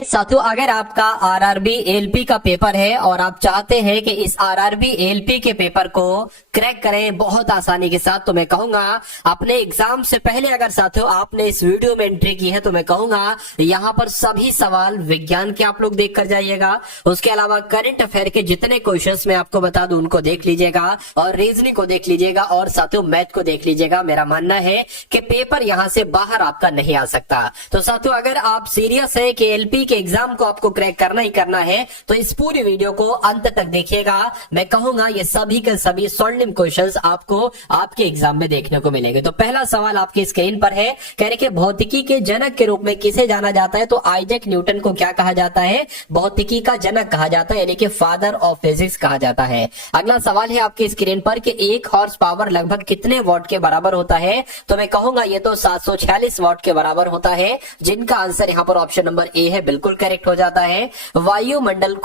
साथियों, अगर आपका आरआरबी एलपी का पेपर है और आप चाहते हैं कि इस आरआरबी एलपी के पेपर को क्रैक करें बहुत आसानी के साथ, तो मैं कहूंगा अपने एग्जाम से पहले अगर साथियों आपने इस वीडियो में एंट्री की है तो मैं कहूंगा यहाँ पर सभी सवाल विज्ञान के आप लोग देख कर जाइएगा। उसके अलावा करंट अफेयर के जितने क्वेश्चंस मैं आपको बता दूं उनको देख लीजिएगा और रीजनिंग को देख लीजिएगा और साथियों मैथ को देख लीजिएगा। मेरा मानना है कि पेपर यहाँ से बाहर आपका नहीं आ सकता। तो साथियों, अगर आप सीरियस है कि एलपी के एग्जाम को आपको क्रैक करना ही करना है तो इस पूरी वीडियो को अंत तक देखिएगा। मैं कहूंगा ये सभी के सभी स्वर्णिम क्वेश्चंस आपको आपके एग्जाम में देखने को मिलेंगे। तो पहला सवाल आपकी स्क्रीन पर है, कह रहे कि भौतिकी के जनक के रूप में किसे जाना जाता है? तो आइजैक न्यूटन को क्या कहा जाता है? भौतिकी का जनक कहा जाता है, यानी कि फादर ऑफ फिजिक्स कहा जाता है। अगला सवाल है आपकी स्क्रीन पर कि 1 हॉर्स पावर लगभग कितने वॉट के बराबर होता है? तो मैं कहूंगा ये तो 746 वॉट के बराबर होता है, जिनका आंसर यहाँ पर ऑप्शन नंबर ए है, बिल्कुल करेक्ट हो जाता है। वायुमंडल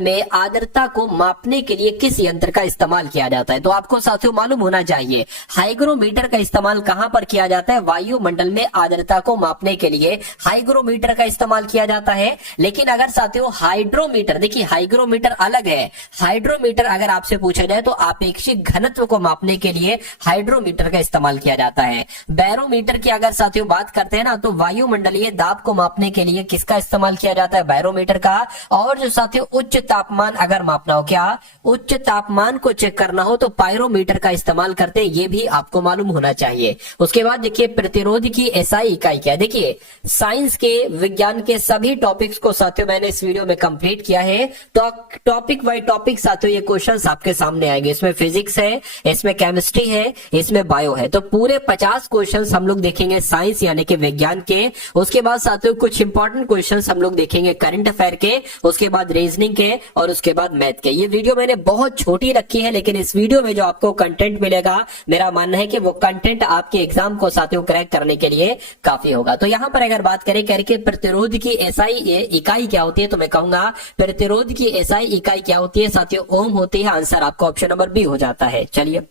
में आर्द्रता को मापने के लिए किस यंत्र का इस्तेमाल किया जाता है? तो आपको साथियों मालूम होना चाहिए हाइग्रोमीटर का इस्तेमाल कहां पर किया जाता है? वायुमंडल में आर्द्रता को मापने के लिए हाइग्रोमीटर का इस्तेमाल किया जाता है। लेकिन अगर साथियों हाइड्रोमीटर, देखिए हाइग्रोमीटर अलग है। हाइड्रोमीटर अगर आपसे पूछा जाए तो आपेक्षिक घनत्व को मापने के लिए हाइड्रोमीटर का इस्तेमाल किया जाता है। बैरोमीटर की अगर साथियों बात करते हैं ना तो वायुमंडलीय दाब को मापने के लिए किसका इस्तेमाल किया जाता है? बैरोमीटर का। और जो साथियों उच्च तापमान अगर मापना हो, क्या उच्च तापमान को चेक करना हो तो पायरोमीटर का इस्तेमाल करते हैं, ये भी आपको मालूम होना चाहिए। उसके बाद देखिए प्रतिरोध की एसआई इकाई क्या है? देखिए साइंस के विज्ञान के सभी टॉपिक्स को साथियों मैंने इस वीडियो में कंप्लीट किया है। तो टॉपिक बाय टॉपिक साथियों ये क्वेश्चंस आपके सामने आएंगे। इसमें फिजिक्स है, इसमें केमिस्ट्री है, इसमें बायो है। तो पूरे 50 क्वेश्चंस हम लोग देखेंगे साइंस यानी कि विज्ञान के। उसके बाद साथियों कुछ इंपॉर्टेंट क्वेश्चंस हम लोग देखेंगे करंट अफेयर के, उसके बाद रीजनिंग के और उसके बाद मैथ के। ये वीडियो मैंने बहुत छोटी रखी है, लेकिन इस वीडियो में जो आपको कंटेंट मिलेगा मेरा मानना है कि वो कंटेंट आपके एग्जाम को साथियों क्रैक करने के लिए काफी होगा। तो यहां पर अगर बात करें करके प्रतिरोध की एसआई इकाई क्या होती है, तो मैं कहूंगा प्रतिरोध की एसआई इकाई क्या होती है साथियों? ओम होती है। आंसर आपका ऑप्शन नंबर बी हो जाता है। चलिए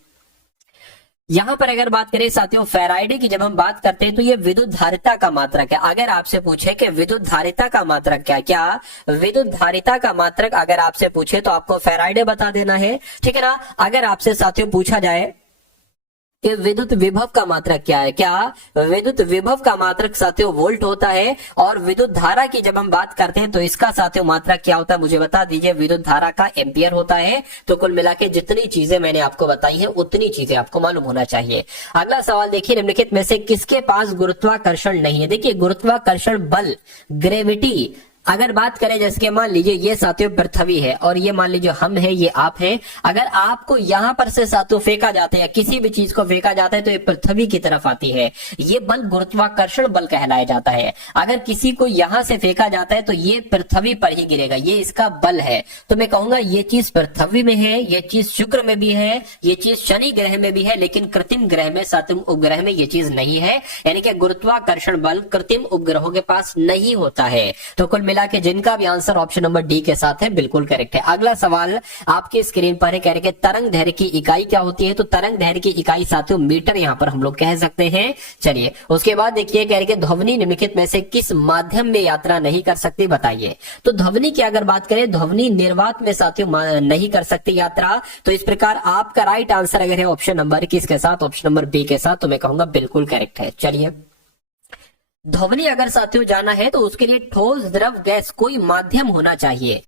यहां पर अगर बात करें साथियों फैराडे की, जब हम बात करते हैं तो ये विद्युत धारिता का मात्रक है। अगर आपसे पूछे कि विद्युत धारिता का मात्रक क्या विद्युत धारिता का मात्रक अगर आपसे पूछे तो आपको फैराडे बता देना है, ठीक है ना। अगर आपसे साथियों पूछा जाए कि विद्युत विभव का मात्रक क्या है, क्या विद्युत विभव का मात्रक साथियों वोल्ट होता है। और विद्युत धारा की जब हम बात करते हैं तो इसका साथियों मात्रक क्या होता है मुझे बता दीजिए? विद्युत धारा का एम्पियर होता है। तो कुल मिला के जितनी चीजें मैंने आपको बताई है उतनी चीजें आपको मालूम होना चाहिए। अगला सवाल देखिए, निम्नलिखित में से किसके पास गुरुत्वाकर्षण नहीं है? देखिए गुरुत्वाकर्षण बल, ग्रेविटी अगर बात करें जैसे कि मान लीजिए ये साथियों पृथ्वी है और ये मान लीजिए हम है, ये आप है। अगर आपको यहां पर से साथियों फेंका जाता है या किसी भी चीज को फेंका जाता है तो ये पृथ्वी की तरफ आती है। ये बल गुरुत्वाकर्षण बल कहलाया जाता है। अगर किसी को यहां से फेंका जाता है तो ये पृथ्वी पर ही गिरेगा, ये इसका बल है। तो मैं कहूंगा ये चीज पृथ्वी में है, ये चीज शुक्र में भी है, ये चीज शनि ग्रह में भी है, लेकिन कृत्रिम ग्रह में साथियों उपग्रह में ये चीज नहीं है। यानी कि गुरुत्वाकर्षण बल कृत्रिम उपग्रहों के पास नहीं होता है। तो कुल मिला के जिनका भी आंसर ऑप्शन नंबर डी के साथ है बिल्कुल करेक्ट है। अगला सवाल आपके स्क्रीन पर है, कह रहे तरंग दैर्घ्य की इकाई क्या होती है? तो तरंग दैर्घ्य की इकाई साथियों मीटर यहां पर हम लोग कह सकते हैं। चलिए उसके बाद देखिए कह रहे ध्वनि निम्नलिखित में से किस माध्यम में यात्रा नहीं कर सकती बताइए? तो ध्वनि की अगर बात करें ध्वनि निर्वात में साथियों नहीं कर सकती यात्रा। तो इस प्रकार आपका राइट आंसर अगर है ऑप्शन नंबर किसके साथ? ऑप्शन नंबर बी के साथ। तो मैं कहूंगा बिल्कुल करेक्ट है। चलिए ध्वनि अगर साथियों जाना है तो उसके लिए ठोस द्रव गैस कोई माध्यम होना चाहिए।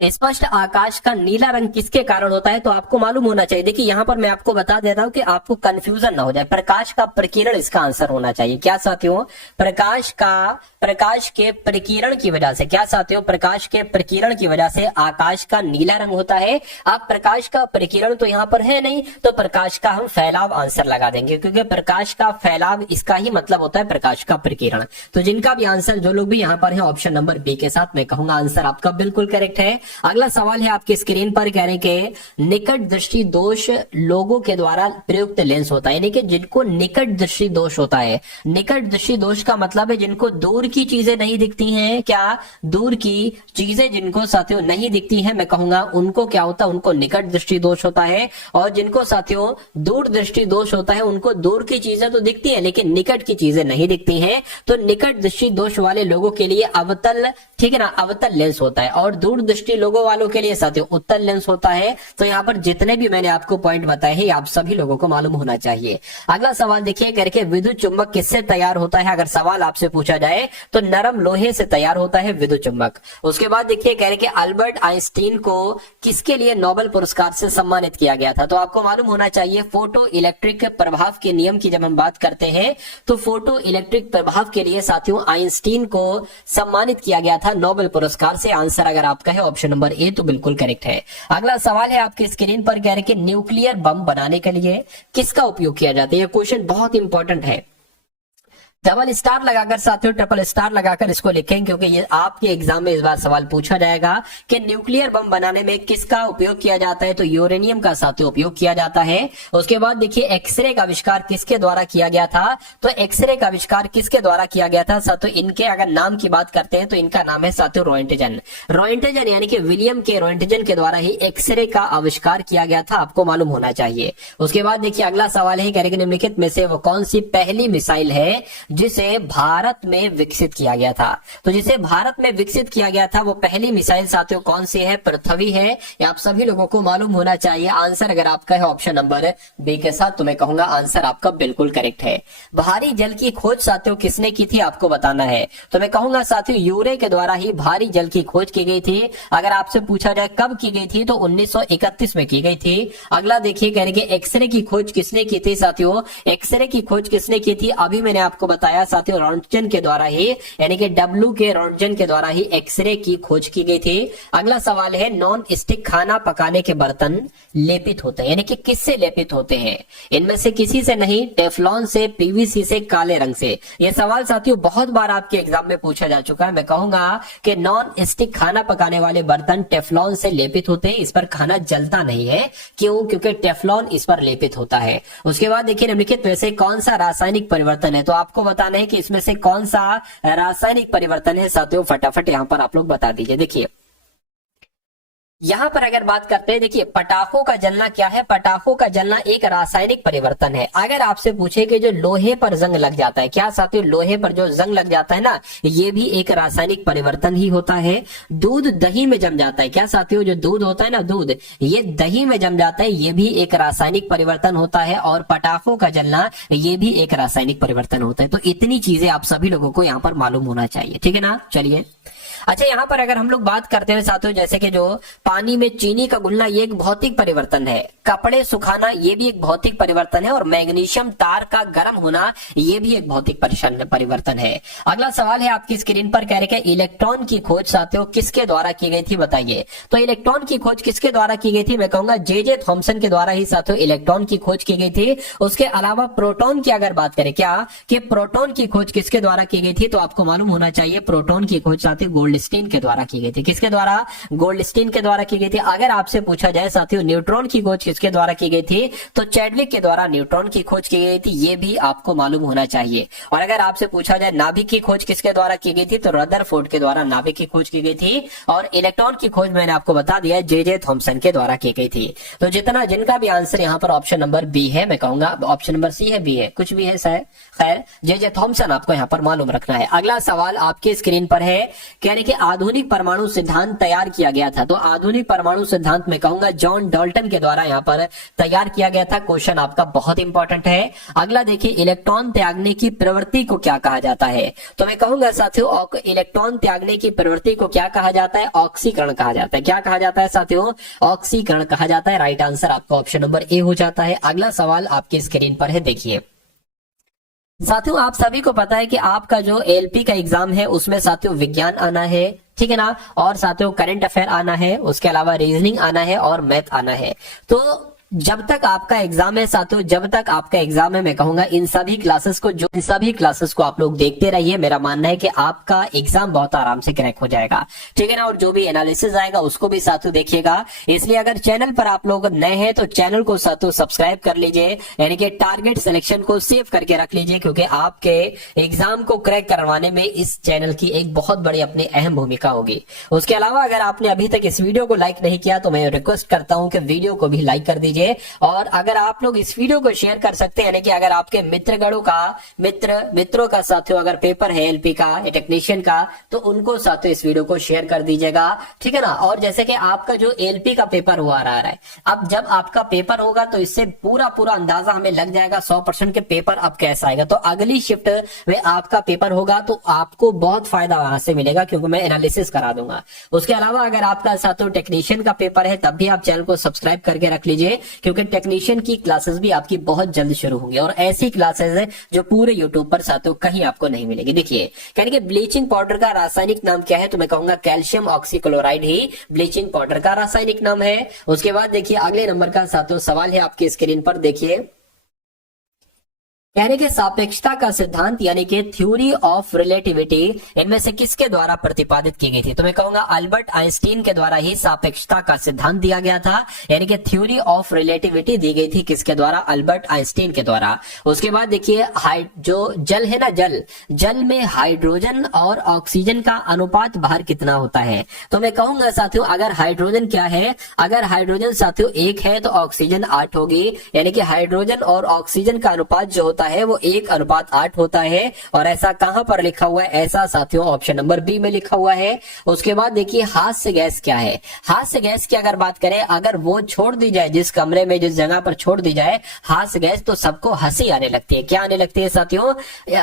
स्पष्ट आकाश का नीला रंग किसके कारण होता है? तो आपको मालूम होना चाहिए। देखिए यहां पर मैं आपको बता देता हूं कि आपको कंफ्यूजन ना हो जाए। प्रकाश का प्रकीर्णन इसका आंसर होना चाहिए। क्या साथियों? प्रकाश के प्रकीर्णन की वजह से, क्या साथियों? प्रकाश के प्रकीर्णन की वजह से आकाश का नीला रंग होता है। अब प्रकाश का प्रकीर्णन तो यहां पर है नहीं, तो प्रकाश का हम फैलाव आंसर लगा देंगे, क्योंकि प्रकाश का फैलाव इसका ही मतलब होता है प्रकाश का प्रकीर्णन। तो जिनका भी आंसर, जो लोग भी यहां पर है ऑप्शन नंबर बी के साथ, मैं कहूंगा आंसर आपका बिल्कुल करेक्ट है। अगला सवाल है आपकी स्क्रीन पर, कह रहे हैं कि निकट दृष्टि दोष लोगों के द्वारा प्रयुक्त लेंस होता है, यानी कि जिनको निकट दृष्टि दोष होता है। निकट दृष्टि दोष का मतलब है जिनको दूर की चीजें नहीं दिखती हैं, क्या दूर की चीजें जिनको साथियों नहीं दिखती हैं, मैं कहूंगा उनको क्या होता है, उनको निकट दृष्टि दोष होता है। और जिनको साथियों दूर दृष्टि दोष होता है उनको दूर की चीजें तो दिखती है लेकिन निकट की चीजें नहीं दिखती हैं। तो निकट दृष्टि दोष वाले लोगों के लिए अवतल, ठीक है ना, अवतल लेंस होता है, और दूर दृष्टि लोगों वालों के लिए साथियों उत्तल लेंस होता है। तो यहाँ पर जितने भी मैंने आपको पॉइंट बताए हैं आप सभी लोगों को मालूम होना चाहिए। अगला सवाल देखिए, करके विद्युत चुंबक किससे तैयार होता है? अगर सवाल आपसे पूछा जाए तो नरम लोहे से तैयार होता है विद्युत चुंबक। उसके बाद देखिए, कह रहे कि अल्बर्ट आइंस्टीन को किसके लिए नोबेल पुरस्कार से सम्मानित किया गया था? तो आपको मालूम होना चाहिए फोटो इलेक्ट्रिक प्रभाव के नियम की जब हम बात करते हैं तो फोटो इलेक्ट्रिक प्रभाव के लिए साथियों आइंस्टीन को सम्मानित किया गया था नोबेल पुरस्कार से। आंसर अगर आपका है ऑप्शन नंबर ए तो बिल्कुल करेक्ट है। अगला सवाल है आपकी स्क्रीन पर, कह रहे कि न्यूक्लियर बम बनाने के लिए किसका उपयोग किया जाता है? यह क्वेश्चन बहुत इंपॉर्टेंट है। डबल स्टार लगाकर साथियों, ट्रिपल स्टार लगाकर इसको लिखें क्योंकि ये आपके एग्जाम में इस बार सवाल पूछा जाएगा कि न्यूक्लियर बम बनाने में किसका उपयोग किया जाता है? तो यूरेनियम का साथियों उपयोग किया जाता है। उसके बाद देखिए, एक्सरे का आविष्कार किसके द्वारा किया गया था? तो एक्सरे का आविष्कार किसके द्वारा किया गया था साथियों? इनके अगर नाम की बात करते हैं तो इनका नाम है साथियों रोएंटजन। रोएंटजन यानी कि विलियम के रोएंटजन के द्वारा ही एक्सरे का आविष्कार किया गया था, आपको मालूम होना चाहिए। उसके बाद देखिए, अगला सवाल है, कह रहे निम्नलिखित में से वो कौन सी पहली मिसाइल है जिसे भारत में विकसित किया गया था? तो जिसे भारत में विकसित किया गया था वो पहली मिसाइल साथियों कौन सी है? पृथ्वी है। ये आप सभी लोगों को मालूम होना चाहिए। आंसर अगर आपका है ऑप्शन नंबर बी के साथ तो मैं कहूंगा आंसर आपका बिल्कुल करेक्ट है। भारी जल की खोज साथियों किसने की थी आपको बताना है। तो मैं कहूंगा साथियों यूरे के द्वारा ही भारी जल की खोज की गई थी। अगर आपसे पूछा जाए कब की गई थी तो 1931 में की गई थी। अगला देखिए, कह रहे एक्सरे की खोज किसने की थी साथियों? एक्सरे की खोज किसने की थी? अभी मैंने आपको बताया साथियों रोंटजन के द्वारा ही, यानी कि डब्ल्यू के रोंटजन के द्वारा ही एक्सरे की खोज की गई थी। अगला सवाल है, नॉन स्टिक खाना पकाने के बर्तन लेपित होते हैं, यानी कि किससे लेपित होते हैं? इनमें से किसी से नहीं, टेफ्लॉन से, पीवीसी से, काले रंग से। यह सवाल साथियों बहुत बार आपके एग्जाम में पूछा जा चुका है। मैं कहूंगा कि नॉन स्टिक खाना पकाने वाले बर्तन टेफ्लॉन से लेपित होते हैं। इस पर खाना जलता नहीं है। क्यों? क्योंकि टेफ्लॉन इस पर लेपित होता है। उसके बाद देखिए, निम्नलिखित में से कौन सा रासायनिक परिवर्तन है? तो आपको बताना है कि इसमें से कौन सा रासायनिक परिवर्तन है साथियों, फटाफट यहां पर आप लोग बता दीजिए। देखिए यहां पर अगर बात करते हैं, देखिए पटाखों का जलना क्या है? पटाखों का जलना एक रासायनिक परिवर्तन है। अगर आपसे पूछे कि जो लोहे पर जंग लग जाता है, क्या साथियों लोहे पर जो जंग लग जाता है ना, ये भी एक रासायनिक परिवर्तन ही होता है। दूध दही में जम जाता है, क्या साथियों जो दूध होता है ना, दूध ये दही में जम जाता है, ये भी एक रासायनिक परिवर्तन होता है। और पटाखों का जलना ये भी एक रासायनिक परिवर्तन होता है। तो इतनी चीजें आप सभी लोगों को यहाँ पर मालूम होना चाहिए, ठीक है ना। चलिए अच्छा, यहाँ पर अगर हम लोग बात करते हैं साथियों, जैसे कि जो पानी में चीनी का घुलना ये एक भौतिक परिवर्तन है, कपड़े सुखाना ये भी एक भौतिक परिवर्तन है, और मैग्नीशियम तार का गर्म होना ये भी एक भौतिक परिवर्तन है। अगला सवाल है आपकी स्क्रीन पर, कह रहे हैं इलेक्ट्रॉन की खोज साथियों किसके द्वारा की गई थी बताइए। तो इलेक्ट्रॉन की खोज किसके द्वारा की गई थी? मैं कहूंगा जे थॉमसन के द्वारा ही साथियों इलेक्ट्रॉन की खोज की गई थी। उसके अलावा प्रोटॉन की अगर बात करें, क्या कि प्रोटॉन की खोज किसके द्वारा की गई थी? तो आपको मालूम होना चाहिए प्रोटॉन की खोज साथियों गोल्डस्टीन के द्वारा की गई थी। किसके द्वारा? गोल्डस्टीन के द्वारा की गई थी। अगर आपसे पूछा जाए साथियों न्यूट्रॉन की खोज किसके द्वारा की गई थी, तो चैडविक के द्वारा न्यूट्रॉन की खोज की गई थी। ये भी आपको मालूम होना चाहिए। और अगर आपसे पूछा जाए नाभिक की खोज किसके द्वारा की गई थी, तो रदरफोर्ड के द्वारा नाभिक की खोज की गई थी। और इलेक्ट्रॉन की खोज मैंने आपको बता दिया जे थॉमसन के द्वारा की गई थी। तो जितना जिनका भी आंसर यहाँ पर ऑप्शन नंबर बी है, मैं कहूंगा ऑप्शन नंबर सी है, बी है, कुछ भी है शायद, खैर जे थॉमसन आपको यहाँ पर मालूम रखना है। अगला सवाल आपके स्क्रीन पर है, कह रहे कि आधुनिक परमाणु सिद्धांत तैयार किया गया था। तो आधुनिक परमाणु सिद्धांत में कहूंगा जॉन डाल्टन के द्वारा यहाँ पर तैयार किया गया था। क्वेश्चन आपका बहुत इंपॉर्टेंट है। अगला देखिए, इलेक्ट्रॉन त्यागने की प्रवृत्ति को क्या कहा जाता है? तो मैं कहूंगा साथियों इलेक्ट्रॉन त्यागने की प्रवृत्ति को क्या कहा जाता है? ऑक्सीकरण कहा जाता है। क्या कहा जाता है साथियों? ऑक्सीकरण कहा जाता है। राइट आंसर आपका ऑप्शन नंबर ए हो जाता है। अगला सवाल आपकी स्क्रीन पर है, देखिए साथियों आप सभी को पता है कि आपका जो एलपी का एग्जाम है उसमें साथियों विज्ञान आना है, ठीक है ना, और साथियों करंट अफेयर आना है, उसके अलावा रीजनिंग आना है और मैथ आना है। तो जब तक आपका एग्जाम है साथियों, जब तक आपका एग्जाम है, मैं कहूंगा इन सभी क्लासेस को आप लोग देखते रहिए। मेरा मानना है कि आपका एग्जाम बहुत आराम से क्रैक हो जाएगा, ठीक है ना। और जो भी एनालिसिस आएगा उसको भी साथियों देखिएगा। इसलिए अगर चैनल पर आप लोग नए हैं तो चैनल को साथियों सब्सक्राइब कर लीजिए, यानी कि टारगेट सिलेक्शन को सेव करके रख लीजिए, क्योंकि आपके एग्जाम को क्रैक करवाने में इस चैनल की एक बहुत बड़ी अपनी अहम भूमिका होगी। उसके अलावा अगर आपने अभी तक इस वीडियो को लाइक नहीं किया तो मैं रिक्वेस्ट करता हूं कि वीडियो को भी लाइक कर दीजिए। और अगर आप लोग इस वीडियो को शेयर कर सकते हैं, यानी कि अगर आपके मित्रों का साथियों अगर पेपर है एलपी का या टेक्नीशियन का, तो उनको साथियों इस वीडियो को शेयर कर दीजिएगा, ठीक है ना। और जैसे कि आपका जो एलपी का पेपर हुआ रहा है, अब जब आपका पेपर होगा तो इससे पूरा अंदाजा हमें लग जाएगा 100% के पेपर अब कैसा आएगा। तो अगली शिफ्ट में आपका पेपर होगा तो आपको बहुत फायदा वहां से मिलेगा, क्योंकि मैं एनालिसिस करा दूंगा। उसके अलावा अगर आपका साथियों टेक्नीशियन का पेपर है तब भी आप चैनल को सब्सक्राइब करके रख लीजिए, क्योंकि टेक्नीशियन की क्लासेस भी आपकी बहुत जल्द शुरू होंगी, और ऐसी क्लासेस है जो पूरे यूट्यूब पर साथियों कहीं आपको नहीं मिलेगी। देखिए यानी कि ब्लीचिंग पाउडर का रासायनिक नाम क्या है, तो मैं कहूंगा कैल्शियम ऑक्सीक्लोराइड ही ब्लीचिंग पाउडर का रासायनिक नाम है। उसके बाद देखिए अगले नंबर का साथियों सवाल है आपकी स्क्रीन पर, देखिए यानी कि सापेक्षता का सिद्धांत यानी कि थ्योरी ऑफ रिलेटिविटी इनमें से किसके द्वारा प्रतिपादित की गई थी, तो मैं कहूंगा अल्बर्ट आइंस्टीन के द्वारा ही सापेक्षता का सिद्धांत दिया गया था, यानी कि थ्योरी ऑफ रिलेटिविटी दी गई थी किसके द्वारा, अल्बर्ट आइंस्टीन के द्वारा। उसके बाद देखिए जो जल है ना, जल में हाइड्रोजन और ऑक्सीजन का अनुपात भार कितना होता है, तो मैं कहूंगा साथियों अगर हाइड्रोजन क्या है, अगर हाइड्रोजन साथियों 1 है तो ऑक्सीजन 8 होगी, यानी कि हाइड्रोजन और ऑक्सीजन का अनुपात जो होता है वो 1:8 होता है। और ऐसा कहां पर लिखा हुआ है, ऐसा साथियों ऑप्शन नंबर बी में लिखा हुआ है। उसके बाद देखिए हास्य गैस क्या है, हास्य गैस की अगर बात करें, अगर वो छोड़ दी जाए जिस कमरे में जिस जगह पर छोड़ दी जाए हास्य गैस, तो सबको हंसी आने लगती है। क्या आने लगती है साथियों,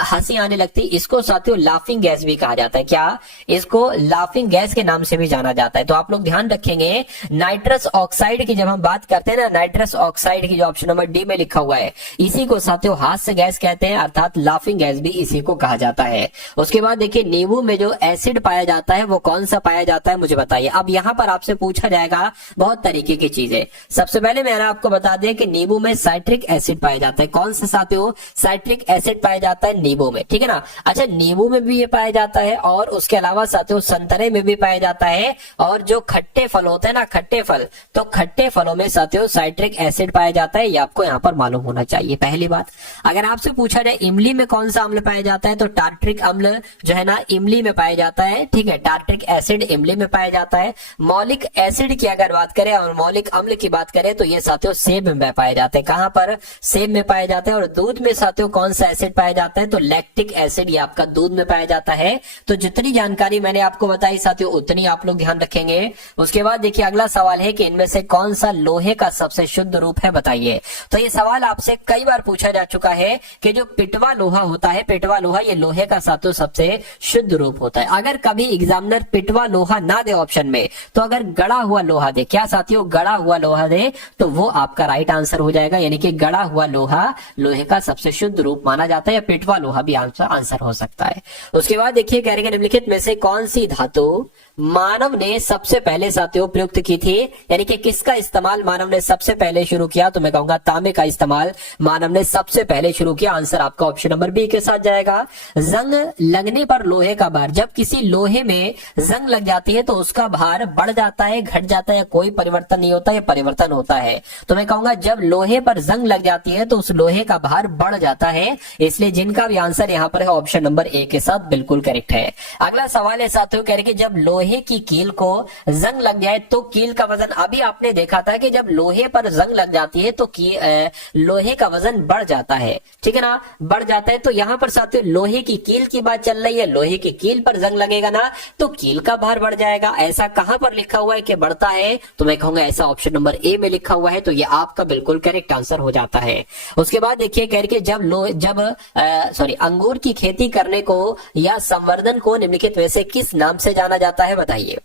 हंसी आने लगती है। इसको साथियों लाफिंग गैस भी कहा जाता है, क्या इसको लाफिंग गैस के नाम से भी जाना जाता है। तो आप लोग ध्यान रखेंगे नाइट्रस ऑक्साइड की जब हम बात करते हैं ना, नाइट्रस ऑक्साइड की जो ऑप्शन नंबर डी में लिखा हुआ है, इसी को साथियों हास्य गैस कहते हैं, अर्थात लाफिंग गैस भी इसी को कहा जाता है। उसके बाद देखिए नींबू में जो एसिड पाया जाता है वो कौन सा पाया जाता है, मुझे बताइए। अब यहाँ पर आपसे पूछा जाएगा बहुत तरीके की चीजें। सबसे पहले मैंने आपको बता दिया कि नींबू में साइट्रिक एसिड पाया जाता है। कौन सा साथियों, साइट्रिक एसिड पाया जाता है नींबू में, ठीक है ना। अच्छा नींबू में भी ये पाया जाता है, और उसके अलावा साथियों संतरे में भी पाया जाता है, और जो खट्टे फल होते हैं ना, खट्टे फल, तो खट्टे फलों में साथियों साइट्रिक एसिड पाया जाता है। ये आपको यहाँ पर मालूम होना चाहिए। पहली बात, अगर आपसे पूछा जाए इमली में कौन सा अम्ल पाया जाता है, तो टार्ट्रिक अम्ल जो है ना इमली में पाया जाता है, ठीक है। टार्ट्रिक एसिड इमली में पाया जाता है। मौलिक एसिड की अगर बात करें और मौलिक अम्ल की बात करें तो ये साथियों सेब में पाए जाते हैं। कहां पर, सेब में पाए जाते हैं। और दूध में साथियों कौन सा एसिड पाया जाता है, तो लैक्टिक एसिड, ये आपका दूध में पाया जाता है। तो जितनी जानकारी मैंने आपको बताई साथियों उतनी आप लोग ध्यान रखेंगे। उसके बाद देखिए अगला सवाल है कि इनमें से कौन सा लोहे का सबसे शुद्ध रूप है, बताइए। तो ये सवाल आपसे कई बार पूछा जा चुका है कि जो पिटवा लोहा होता है, पिटवा लोहा ये लोहे का साथियों सबसे शुद्ध रूप होता है। अगर कभी एग्जामिनर पिटवा लोहा ना दे ऑप्शन में, तो अगर गड़ा हुआ लोहा दे, क्या साथियों गड़ा हुआ लोहा दे, तो वो आपका राइट आंसर हो जाएगा। यानी कि गड़ा हुआ लोहा लोहे का सबसे शुद्ध रूप माना जाता है, या पिटवा लोहा भी आंसर हो सकता है। उसके बाद देखिए कह रहे हैं निम्नलिखित में से कौन सी धातु मानव ने सबसे पहले साथियों प्रयुक्त की थी, यानी कि किसका इस्तेमाल मानव ने सबसे पहले शुरू किया, तो मैं कहूंगा तांबे का इस्तेमाल मानव ने सबसे पहले शुरू किया। आंसर आपका ऑप्शन नंबर बी के साथ जाएगा। जंग लगने पर लोहे का भार, जब किसी लोहे में जंग लग जाती है तो उसका भार बढ़ जाता है, घट जाता है, कोई परिवर्तन नहीं होता है, परिवर्तन होता है। तो मैं कहूंगा जब लोहे पर जंग लग जाती है तो उस लोहे का भार बढ़ जाता है। इसलिए जिनका भी आंसर यहाँ पर है ऑप्शन नंबर ए के साथ बिल्कुल करेक्ट है। अगला सवाल है साथियों कह रहे कि जब लोहे की कील को जंग लग जाए तो कील का वजन, अभी आपने देखा था कि जब लोहे पर जंग लग जाती है तो लोहे का वजन बढ़ जाता है, ठीक है ना, बढ़ जाता है। तो यहाँ पर साथियों लोहे की कील की बात चल रही है, लोहे की कील पर जंग लगेगा ना तो कील का भार बढ़ जाएगा। ऐसा कहां पर लिखा हुआ है कि बढ़ता है, तो मैं कहूंगा ऐसा ऑप्शन नंबर ए में लिखा हुआ है, तो ये आपका बिल्कुल करेक्ट आंसर हो जाता है। उसके बाद देखिए कह रहे जब अंगूर की खेती करने को या संवर्धन को निम्नलिखित में से किस नाम से जाना जाता है, बताइए।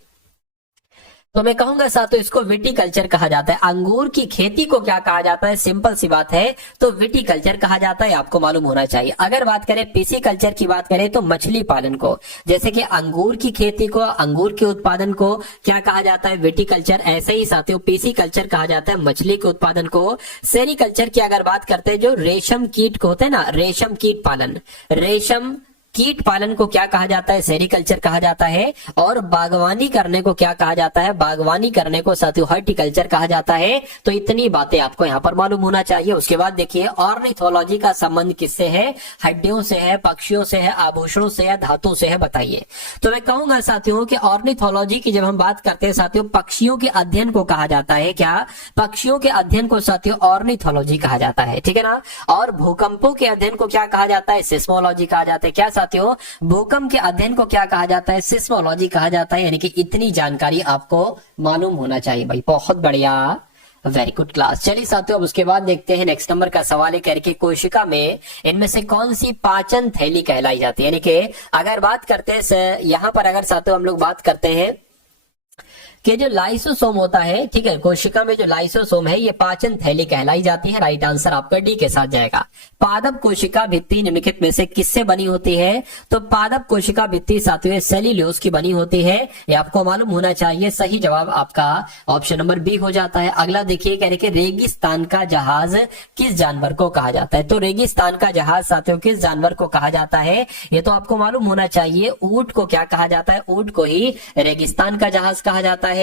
तो मैं कहूंगा साथियों इसको विटीकल्चर कहा जाता है। अंगूर की खेती को क्या कहा जाता है, सिंपल सी बात है, तो विटीकल्चर कहा जाता है, आपको मालूम होना चाहिए। अगर बात करें पिसीकल्चर की बात करें तो मछली पालन को, जैसे कि अंगूर की खेती को, अंगूर के उत्पादन को क्या कहा जाता है, विटीकल्चर। ऐसे ही साथियों पिसीकल्चर कहा जाता है मछली के उत्पादन को। सेरीकल्चर की अगर बात करते हैं, जो रेशम कीट को होते हैं ना, रेशम कीट पालन, रेशम कीट पालन को क्या कहा जाता है, सेरीकल्चर कहा जाता है। और बागवानी करने को क्या कहा जाता है, बागवानी करने को साथियों हॉर्टिकल्चर कहा जाता है। तो इतनी बातें आपको यहाँ पर मालूम होना चाहिए। उसके बाद देखिए ऑर्निथोलॉजी का संबंध किससे है, हड्डियों से है, पक्षियों से है, आभूषणों से है, धातु से है, बताइए। तो मैं कहूंगा साथियों कि ऑर्निथोलॉजी की जब हम बात करते हैं साथियों, पक्षियों के अध्ययन को कहा जाता है, क्या, पक्षियों के अध्ययन को साथियों ऑर्निथोलॉजी कहा जाता है, ठीक है ना। और भूकंपों के अध्ययन को क्या कहा जाता है, सिस्मोलॉजी कहा जाता है। क्या साथियों, भूकंप के अध्ययन को क्या कहा जाता है, सिस्मोलॉजी कहा जाता है। यानी कि इतनी जानकारी आपको मालूम होना चाहिए भाई, बहुत बढ़िया, वेरी गुड क्लास। चलिए साथियों अब उसके बाद देखते हैं नेक्स्ट नंबर का सवाल है, करके कोशिका में इनमें से कौन सी पाचन थैली कहलाई जाती है। यानी कि अगर बात करते हैं यहां पर, अगर साथियों हम लोग बात करते हैं कि जो लाइसोसोम होता है, ठीक है, कोशिका में जो लाइसोसोम है ये पाचन थैली कहलाई जाती है। राइट आंसर आपका डी के साथ जाएगा। पादप कोशिका भित्ति निम्नलिखित में से किससे बनी होती है, तो पादप कोशिका भित्ति साथियों सेल्यूलोज की बनी होती है, ये आपको मालूम होना चाहिए। सही जवाब आपका ऑप्शन नंबर बी हो जाता है। अगला देखिए, कह रहे कि रेगिस्तान का जहाज किस जानवर को कहा जाता है। तो रेगिस्तान का जहाज साथियों किस जानवर को कहा जाता है, ये तो आपको मालूम होना चाहिए। ऊंट को क्या कहा जाता है, ऊंट को ही रेगिस्तान का जहाज कहा जाता है।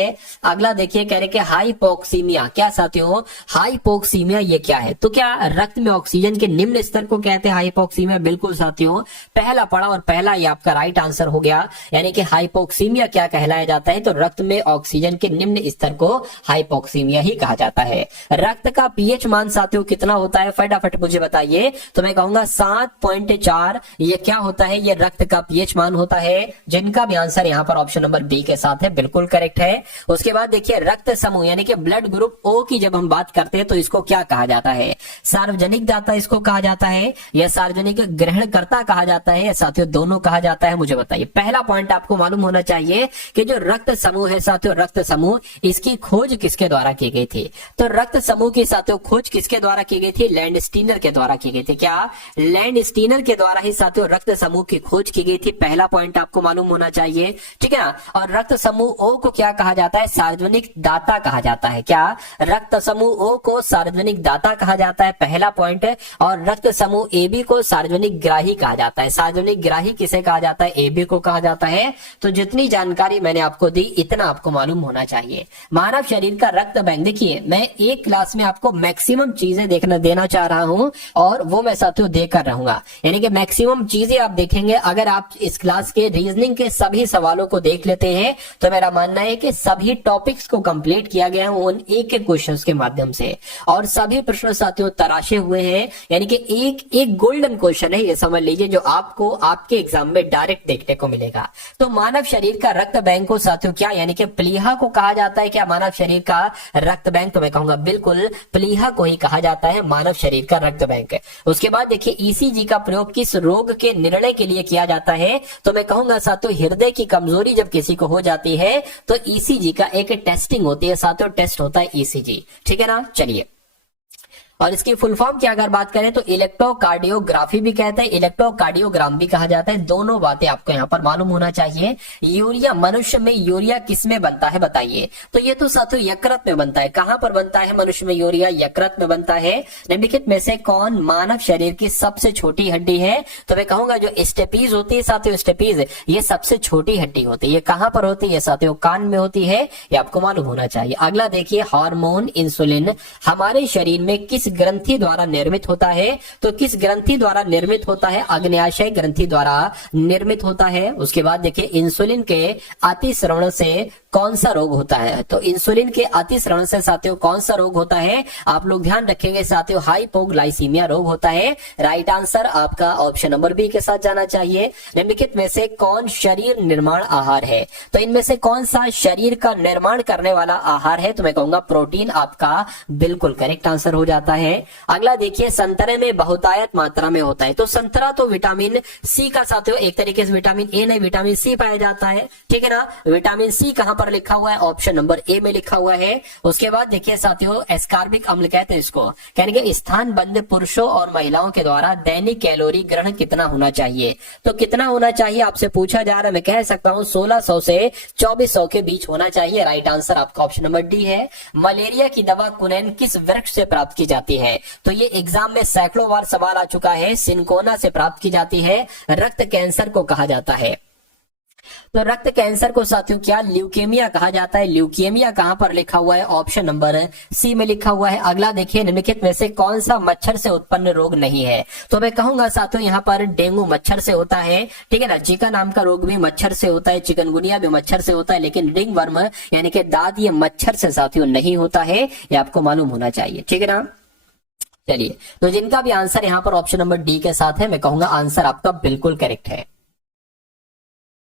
अगला देखिए, कह रहे कि हाइपोक्सीमिया, क्या साथियों हाइपोक्सीमिया ये क्या है, तो क्या रक्त में ऑक्सीजन के निम्न स्तर को कहते हैं हाइपोक्सीमिया। बिल्कुल साथियों, पहला पढ़ा और पहला ये आपका राइट आंसर हो गया। यानी कि हाइपोक्सीमिया क्या कहलाया जाता है, तो रक्त में ऑक्सीजन के निम्न स्तर को हाइपोक्सीमिया ही कहा जाता है। रक्त का पीएच मान साथियों कितना होता है, फटाफट मुझे बताइए। तो मैं कहूंगा 7.4 ये क्या होता है, ये रक्त का पीएच मान होता है। जिनका भी आंसर यहाँ पर ऑप्शन नंबर बी के साथ है, बिल्कुल करेक्ट है। उसके बाद देखिए रक्त समूह यानी कि ब्लड ग्रुप ओ की जब हम बात करते हैं तो इसको क्या कहा जाता है, सार्वजनिक दाता इसको कहा जाता है, या सार्वजनिक ग्रहणकर्ता कहा जाता है, या साथियों दोनों कहा जाता है, मुझे बताइए। पहला पॉइंट आपको मालूम होना चाहिए कि जो रक्त समूह है साथियों, रक्त समूह इसकी खोज किसके द्वारा की गई थी, तो रक्त समूह की साथियों खोज किसके द्वारा की गई थी, लैंडस्टीनर के द्वारा की गई थी। क्या लैंडस्टीनर के द्वारा ही साथियों रक्त समूह की खोज की गई थी, पहला पॉइंट आपको मालूम होना चाहिए, ठीक है ना। और रक्त समूह ओ को क्या कहा जाता है, सार्वजनिक दाता कहा जाता है। क्या रक्त समूह ओ को सार्वजनिक दाता कहा जाता है, पहला पॉइंट है। और रक्त समूह ए बी को सार्वजनिक ग्राही कहा जाता है। सार्वजनिक ग्राही किसे कहा जाता है, ए बी को कहा जाता है। तो जितनी जानकारी मैंने आपको दी इतना आपको मालूम होना चाहिए। मानव शरीर का रक्त बैंक, देखिए मैं एक क्लास में आपको मैक्सिमम चीजें देना चाह रहा हूं और वो मैं साथियों देकर रहूंगा, यानी कि मैक्सिमम चीजें आप देखेंगे। अगर आप इस क्लास के रीजनिंग के सभी सवालों को देख लेते हैं तो मेरा मानना है कि सभी टॉपिक्स को कंप्लीट किया गया है उन एक एक क्वेश्चंस के माध्यम से, और सभी प्रश्न साथियों तराशे हुए हैं। यानी कि एक एक गोल्डन क्वेश्चन है, ये समझ लीजिए, जो आपको आपके एग्जाम में डायरेक्ट देखने को मिलेगा। तो मानव शरीर का रक्त बैंक को साथियों क्या, यानी कि प्लीहा को कहा जाता है। क्या मानव शरीर का रक्त बैंक, तो मैं कहूंगा बिल्कुल प्लीहा को ही कहा जाता है मानव शरीर का रक्त बैंक। उसके बाद देखिए ईसीजी का प्रयोग किस रोग के निर्णय के लिए किया जाता है, तो मैं कहूंगा साथियों हृदय की कमजोरी जब किसी को हो जाती है तो ईसीजी का एक टेस्टिंग होती है साथियों, टेस्ट होता है ईसीजी, ठीक है ना। चलिए, और इसकी फुल फॉर्म की अगर बात करें तो इलेक्ट्रोकार्डियोग्राफी भी कहते हैं, इलेक्ट्रोकार्डियोग्राम भी कहा जाता है। दोनों बातें आपको यहाँ पर मालूम होना चाहिए। यूरिया, मनुष्य में यूरिया किस में बनता है बताइए, तो ये तो साथियों यकृत में बनता है। कहां पर बनता है मनुष्य में यूरिया, यकृत में बनता है। निम्नलिखित में से कौन मानव शरीर की सबसे छोटी हड्डी है, तो मैं कहूंगा जो स्टेपीज होती है साथियों, स्टेपीज ये सबसे छोटी हड्डी होती है। ये कहां पर होती है साथियों, कान में होती है, ये आपको मालूम होना चाहिए। अगला देखिए हार्मोन इंसुलिन हमारे शरीर में किस ग्रंथि द्वारा निर्मित होता है, तो किस ग्रंथि द्वारा निर्मित होता है, अग्न्याशय ग्रंथि द्वारा निर्मित होता है। उसके बाद देखिए इंसुलिन के अतिस्रवण से कौन सा रोग होता है, तो इंसुलिन के अतिस्रवण से साथियों कौन सा रोग होता है, आप लोग ध्यान रखेंगे साथियों हाइपोग्लाइसीमिया रोग होता है। राइट आंसर आपका ऑप्शन नंबर बी के साथ जाना चाहिए। निम्नलिखित में से कौन शरीर निर्माण आहार है, तो इनमें से कौन सा शरीर का निर्माण करने वाला आहार है, तो मैं कहूंगा प्रोटीन आपका बिल्कुल करेक्ट आंसर हो जाता है। अगला देखिए संतरे में बहुतायत मात्रा में होता है, तो संतरा तो विटामिन सी का साथियों एक तरीके से विटामिन ए नहीं विटामिन सी पाया जाता है, ठीक है ना। विटामिन सी कहां पर लिखा हुआ है, ऑप्शन नंबर ए में लिखा हुआ है। उसके बाद देखिए साथियों, एस्कॉर्बिक अम्ल कहते हैं इसको, यानी कि स्थानबद्ध पुरुषों और महिलाओं के द्वारा दैनिक कैलोरी ग्रहण कितना होना चाहिए। तो कितना होना चाहिए आपसे पूछा जा रहा है, मैं कह सकता हूं 1600 से 2400 के बीच होना चाहिए। राइट आंसर आपका ऑप्शन नंबर डी है। मलेरिया की दवा कुनैन किस वृक्ष से प्राप्त की जाती है? तो ये एग्जाम में सैकड़ों बार सवाल आ चुका है। सिनकोना से प्राप्त की जाती है। रक्त कैंसर को कहा जाता है। तो रक्त कैंसर को साथियों क्या ल्यूकेमिया कहा जाता है। ल्यूकेमिया कहां पर लिखा हुआ है? ऑप्शन नंबर सी में लिखा हुआ है। अगला देखिए, निम्नलिखित में से कौन सा मच्छर से उत्पन्न रोग नहीं है? तो मैं कहूंगा साथियों यहाँ पर डेंगू मच्छर से होता है, ठीक है ना। जीका नाम का रोग भी मच्छर से होता है, चिकनगुनिया भी मच्छर से होता है, लेकिन रिंग वर्म यानी कि दाद ये मच्छर से साथियों नहीं होता है, ये आपको मालूम होना चाहिए, ठीक है ना। चलिए, तो जिनका भी आंसर यहाँ पर ऑप्शन नंबर डी के साथ है, मैं कहूंगा आंसर आपका बिल्कुल करेक्ट है।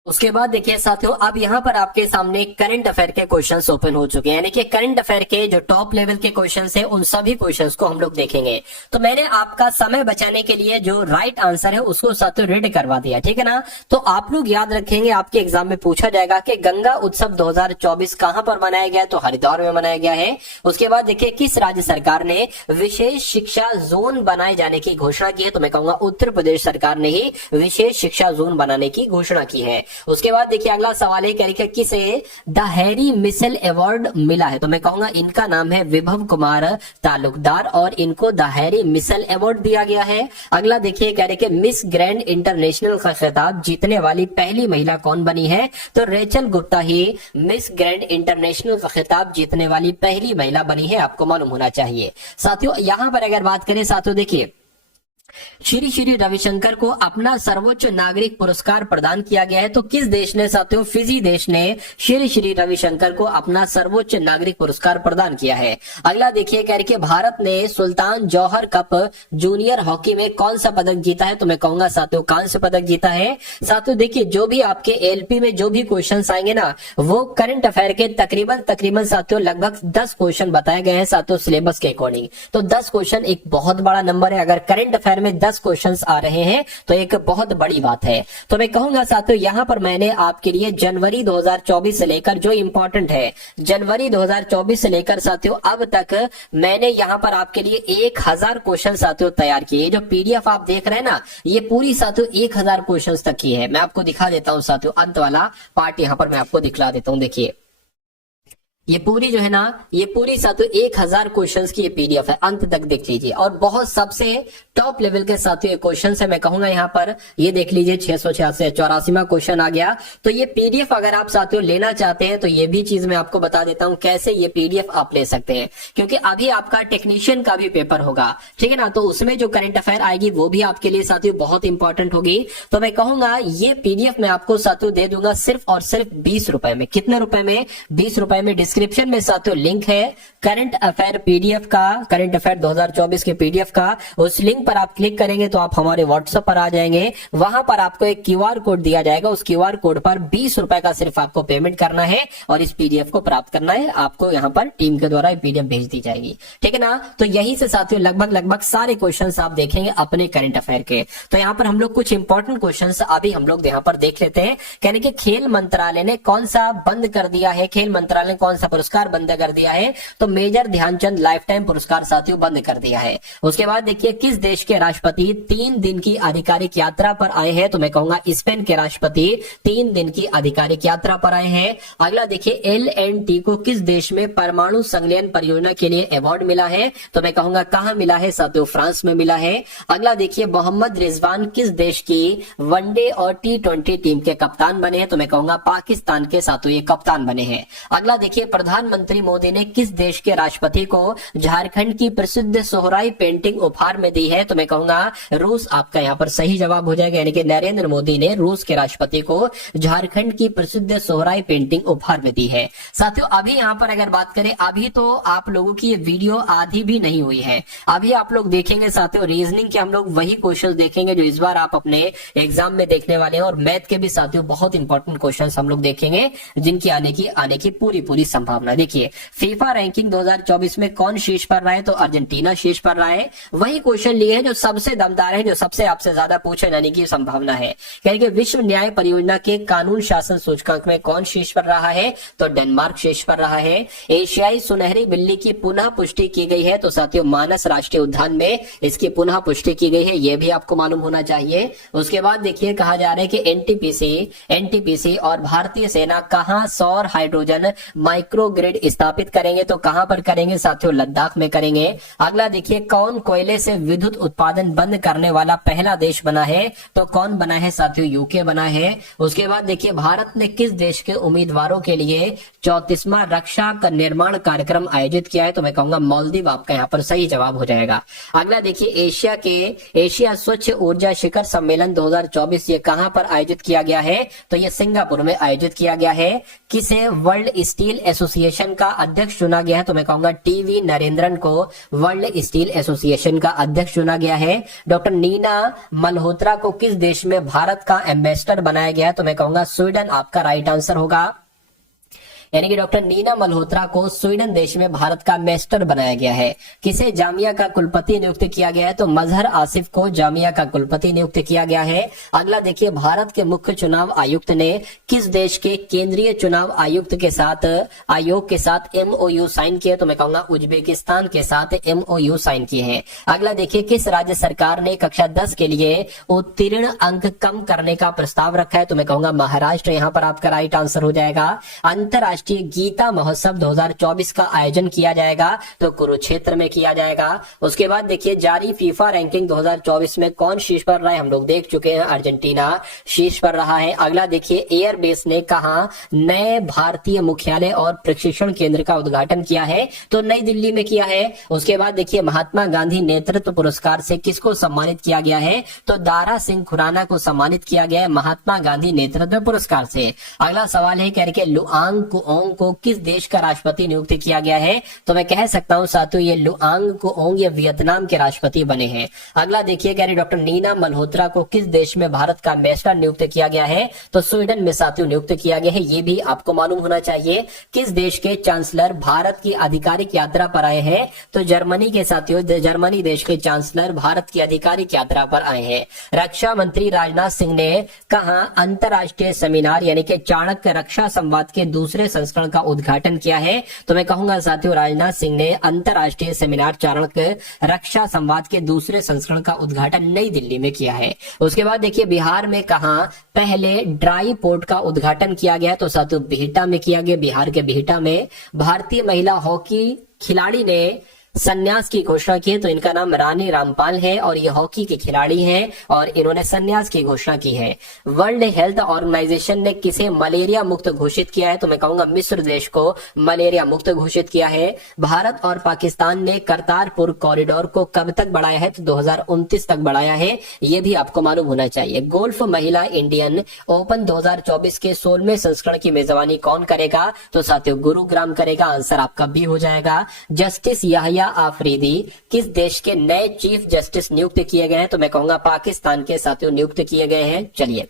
उसके बाद देखिए साथियों, अब यहाँ पर आपके सामने करंट अफेयर के क्वेश्चंस ओपन हो चुके हैं, यानी कि करंट अफेयर के जो टॉप लेवल के क्वेश्चंस हैं उन सभी क्वेश्चंस को हम लोग देखेंगे। तो मैंने आपका समय बचाने के लिए जो राइट आंसर है उसको साथियों रेड करवा दिया, ठीक है ना। तो आप लोग याद रखेंगे, आपके एग्जाम में पूछा जाएगा कि गंगा उत्सव 2024 कहां पर मनाया गया है? तो हरिद्वार में मनाया गया है। उसके बाद देखिए, किस राज्य सरकार ने विशेष शिक्षा जोन बनाए जाने की घोषणा की है? तो मैं कहूंगा उत्तर प्रदेश सरकार ने ही विशेष शिक्षा जोन बनाने की घोषणा की है। उसके बाद देखिए, अगला सवाल है कि किसे द हैरी मिशेल अवार्ड मिला है? तो मैं कहूंगा इनका नाम है विभव कुमार तालुकदार और इनको द हैरी मिशेल अवार्ड दिया गया है। अगला देखिए, कह रहे कि मिस ग्रैंड इंटरनेशनल का खिताब जीतने वाली पहली महिला कौन बनी है? तो रेचल गुप्ता ही मिस ग्रैंड इंटरनेशनल का खिताब जीतने वाली पहली महिला बनी है, आपको मालूम होना चाहिए। साथियों यहां पर अगर बात करें साथियों, देखिए श्री श्री रविशंकर को अपना सर्वोच्च नागरिक पुरस्कार प्रदान किया गया है। तो किस देश ने साथियों? फिजी देश ने श्री श्री रविशंकर को अपना सर्वोच्च नागरिक पुरस्कार प्रदान किया है। अगला देखिए, कह रही भारत ने सुल्तान जौहर कप जूनियर हॉकी में कौन सा पदक जीता है? तो मैं कहूंगा साथियों कांस्य पदक जीता है। साथियों देखिए, जो भी आपके एलपी में जो भी क्वेश्चन आएंगे ना, वो करंट अफेयर के तकरीबन साथियों लगभग 10 क्वेश्चन बताए गए हैं साथियों सिलेबस के अकॉर्डिंग। तो 10 क्वेश्चन एक बहुत बड़ा नंबर है। अगर करंट अफेयर में 10 क्वेश्चंस आ रहे हैं तो एक बहुत बड़ी बात है। तो मैं कहूंगा साथियों, यहां पर मैंने आपके लिए जनवरी 2024 से लेकर जो इंपॉर्टेंट है, जनवरी 2024 से लेकर साथियों अब तक मैंने यहां पर आपके लिए 1000 क्वेश्चन साथियों तैयार किए। जो पीडीएफ आप देख रहे हैं ना, ये पूरी साथियों 1000 क्वेश्चन तक की है। मैं आपको दिखा देता हूं साथियों, अंत वाला पार्ट यहां पर मैं आपको दिखला देता हूं। देखिए ये पूरी जो है ना, ये पूरी साथियों 1000 क्वेश्चंस की ये पीडीएफ है, अंत तक देख लीजिए। और बहुत सबसे टॉप लेवल के साथियों ये क्वेश्चन है, मैं कहूंगा यहाँ पर ये देख लीजिए 686 84वां क्वेश्चन आ गया। तो ये पीडीएफ अगर आप साथियों लेना चाहते हैं तो ये भी चीज मैं आपको बता देता हूँ कैसे ये पीडीएफ आप ले सकते हैं, क्योंकि अभी आपका टेक्नीशियन का भी पेपर होगा, ठीक है ना। तो उसमें जो करंट अफेयर आएगी वो भी आपके लिए साथियों बहुत इंपॉर्टेंट होगी। तो मैं कहूंगा ये पीडीएफ मैं आपको साथियों दे दूंगा सिर्फ और सिर्फ 20 रुपए में। कितने रुपए में? 20 रुपए में। डिस्क्रिप्शन में साथियों लिंक है करंट अफेयर पीडीएफ का, करंट अफेयर 2024 के पीडीएफ का। उस लिंक पर आप क्लिक करेंगे तो आप हमारे व्हाट्सएप पर आ जाएंगे। वहां पर आपको एक क्यूआर कोड दिया जाएगा, उस क्यूआर कोड पर 20 रुपए का सिर्फ आपको पेमेंट करना है और इस पीडीएफ को प्राप्त करना है। आपको यहाँ पर टीम के द्वारा पीडीएफ भेज दी जाएगी, ठीक है ना। तो यहीं से साथियों लगभग सारे क्वेश्चन आप देखेंगे अपने करंट अफेयर के। तो यहाँ पर हम लोग कुछ इंपॉर्टेंट क्वेश्चन अभी हम लोग यहाँ पर देख लेते हैं। कहने के खेल मंत्रालय ने कौन सा बंद कर दिया है? खेल मंत्रालय ने कौन सा पुरस्कार बंद कर दिया है? तो मेजर ध्यानचंद लाइफ टाइम पुरस्कार साथियों बंद कर दिया है। उसके बाद देखिए, किस देश के राष्ट्रपति 3 दिन की आधिकारिक यात्रा पर आए हैं? तो मैं कहूंगा स्पेन के राष्ट्रपति 3 दिन की आधिकारिक यात्रा पर आए हैं। अगला देखिए, LNT को किस देश में परमाणु संलयन परियोजना के लिए अवार्ड मिला है? तो मैं कहूंगा कहां मिला है साथियों? फ्रांस में मिला है। अगला देखिए, मोहम्मद रिजवान किस देश की वनडे और T20 टीम के कप्तान बने हैं? तो मैं कहूंगा पाकिस्तान के साथियों ये कप्तान बने हैं। अगला देखिए, प्रधानमंत्री मोदी ने किस देश के राष्ट्रपति को झारखंड की प्रसिद्ध सोहराई पेंटिंग उपहार में दी है? तो मैं कहूंगा रूस आपका यहाँ पर सही जवाब हो जाएगा, यानी कि नरेंद्र मोदी ने रूस के राष्ट्रपति को झारखंड की प्रसिद्ध सोहराई पेंटिंग उपहार में दी है। साथियों अभी यहाँ पर अगर बात करें, अभी तो आप लोगों की ये वीडियो आधी भी नहीं हुई है। अभी आप लोग देखेंगे साथियों रीजनिंग के हम लोग वही क्वेश्चन देखेंगे जो इस बार आप अपने एग्जाम में देखने वाले हैं, और मैथ के भी साथियों बहुत इंपॉर्टेंट क्वेश्चन हम लोग देखेंगे जिनकी आने की पूरी संभावना संभावना। देखिए फीफा रैंकिंग 2024 में कौन शीर्ष पर रहा है, तो अर्जेंटीना शीर्ष पर रहा है। वही क्वेश्चन लिए हैं जो सबसे दमदार है, जो सबसे आपसे ज्यादा पूछे जाने की संभावना है। कहेंगे विश्व न्याय परियोजना के कानून शासन सूचकांक में कौन शीर्ष पर रहा है, तो डेनमार्क शीर्ष पर रहा है। एशियाई सुनहरी बिल्ली की पुनः पुष्टि की गई है, तो साथियों मानस राष्ट्रीय उद्यान में इसकी पुनः पुष्टि की गई है, यह भी आपको मालूम होना चाहिए। उसके बाद देखिए कहा जा रहा है कि एनटीपीसी और भारतीय सेना कहां सौर हाइड्रोजन माइक्रो ग्रिड स्थापित करेंगे, तो कहां पर करेंगे साथियों, लद्दाख में करेंगे। अगला देखिए कौन कोयले से विद्युत उत्पादन बंद करने वाला पहला देश बना है, तो कौन बना है साथियों, यूके बना है। उसके बाद देखिए भारत ने किस देश के उम्मीदवारों के लिए 34वां रक्षा का निर्माण कार्यक्रम आयोजित किया है, तो मैं कहूंगा मालदीव आपका यहाँ पर सही जवाब हो जाएगा। अगला देखिए एशिया स्वच्छ ऊर्जा शिखर सम्मेलन 2024 ये कहां पर आयोजित किया गया है, तो ये सिंगापुर में आयोजित किया गया है। किसे वर्ल्ड स्टील एसोसिएशन का अध्यक्ष चुना गया है, तो मैं कहूंगा टीवी नरेंद्रन को वर्ल्ड स्टील एसोसिएशन का अध्यक्ष चुना गया है। डॉक्टर नीना मल्होत्रा को किस देश में भारत का एम्बेसडर बनाया गया है, तो मैं कहूंगा स्वीडन आपका राइट आंसर होगा। यानी कि डॉक्टर नीना मल्होत्रा को स्वीडन देश में भारत का एम्बेसडर बनाया गया है। किसे जामिया का कुलपति नियुक्त किया गया है, तो मजहर आसिफ को जामिया का कुलपति नियुक्त किया गया है। अगला देखिए भारत के मुख्य चुनाव आयुक्त ने किस देश के केंद्रीय चुनाव आयोग के साथ एमओयू साइन किए, तो मैं कहूंगा उज्बेकिस्तान के साथ एमओयू साइन किए हैं। अगला देखिए किस राज्य सरकार ने कक्षा 10 के लिए उत्तीर्ण अंक कम करने का प्रस्ताव रखा है, तो मैं कहूंगा महाराष्ट्र यहाँ पर आपका राइट आंसर हो जाएगा। अंतरराष्ट्रीय गीता महोत्सव 2024 का आयोजन किया जाएगा, तो कुरुक्षेत्र में किया जाएगा। उसके बाद देखिए जारी फीफा रैंकिंग 2024 में कौन शीर्ष पर रहा है, हम लोग देख चुके हैं अर्जेंटीना शीर्ष पर रहा है। अगला देखिए एयरबेस ने कहा नए भारतीय मुख्यालय और प्रशिक्षण केंद्र का उद्घाटन किया है, तो नई दिल्ली में किया है। उसके बाद देखिए महात्मा गांधी नेतृत्व पुरस्कार से किसको सम्मानित किया गया है, तो दारा सिंह खुराना को सम्मानित किया गया है महात्मा गांधी नेतृत्व पुरस्कार से। अगला सवाल है कह रहे लुआंग कुओंग को किस देश का राष्ट्रपति नियुक्त किया गया है, तो मैं कह सकता हूं साथियों ये लुआंग कुओंग ये वियतनाम के राष्ट्रपति बने हैं। अगला देखिए कह रहे डॉक्टर नीना मल्होत्रा को किस देश में भारत का एम्बेसडर नियुक्त किया गया है, तो स्वीडन में साथियों नियुक्त किया गया है, ये भी आपको मालूम होना चाहिए। किस देश के चांसलर भारत की आधिकारिक यात्रा पर आए हैं, तो जर्मनी के साथियों जर्मनी देश के चांसलर भारत की आधिकारिक यात्रा पर आए हैं। रक्षा मंत्री राजनाथ सिंह ने कहा अंतरराष्ट्रीय सेमिनार यानी कि चाणक्य रक्षा संवाद के दूसरे संस्करण का उद्घाटन किया है, तो मैं कहूंगा साथियों राजनाथ सिंह ने अंतरराष्ट्रीय सेमिनार चाणक्य रक्षा संवाद के दूसरे संस्करण का उद्घाटन नई दिल्ली में किया है। उसके बाद देखिए बिहार में कहा पहले ड्राई पोर्ट का उद्घाटन किया गया, तो साथियों बिहटा में किया गया, बिहार के बिहटा में। भारतीय महिला हॉकी खिलाड़ी ने संन्यास की घोषणा की है, तो इनका नाम रानी रामपाल है और ये हॉकी के खिलाड़ी हैं और इन्होंने संन्यास की घोषणा की है। वर्ल्ड हेल्थ ऑर्गेनाइजेशन ने किसे मलेरिया मुक्त घोषित किया है, तो मैं कहूंगा मिस्र देश को मलेरिया मुक्त घोषित किया है। भारत और पाकिस्तान ने करतारपुर कॉरिडोर को कब तक बढ़ाया है, तो 2029 तक बढ़ाया है, ये भी आपको मालूम होना चाहिए। गोल्फ महिला इंडियन ओपन 2024 के 16वें संस्करण की मेजबानी कौन करेगा, तो साथियों गुरुग्राम करेगा, आंसर आपका बी हो जाएगा। जस्टिस याहिया आफरीदी किस देश के नए चीफ जस्टिस नियुक्त किए गए हैं, तो मैं कहूंगा पाकिस्तान के साथियों नियुक्त किए गए हैं। चलिए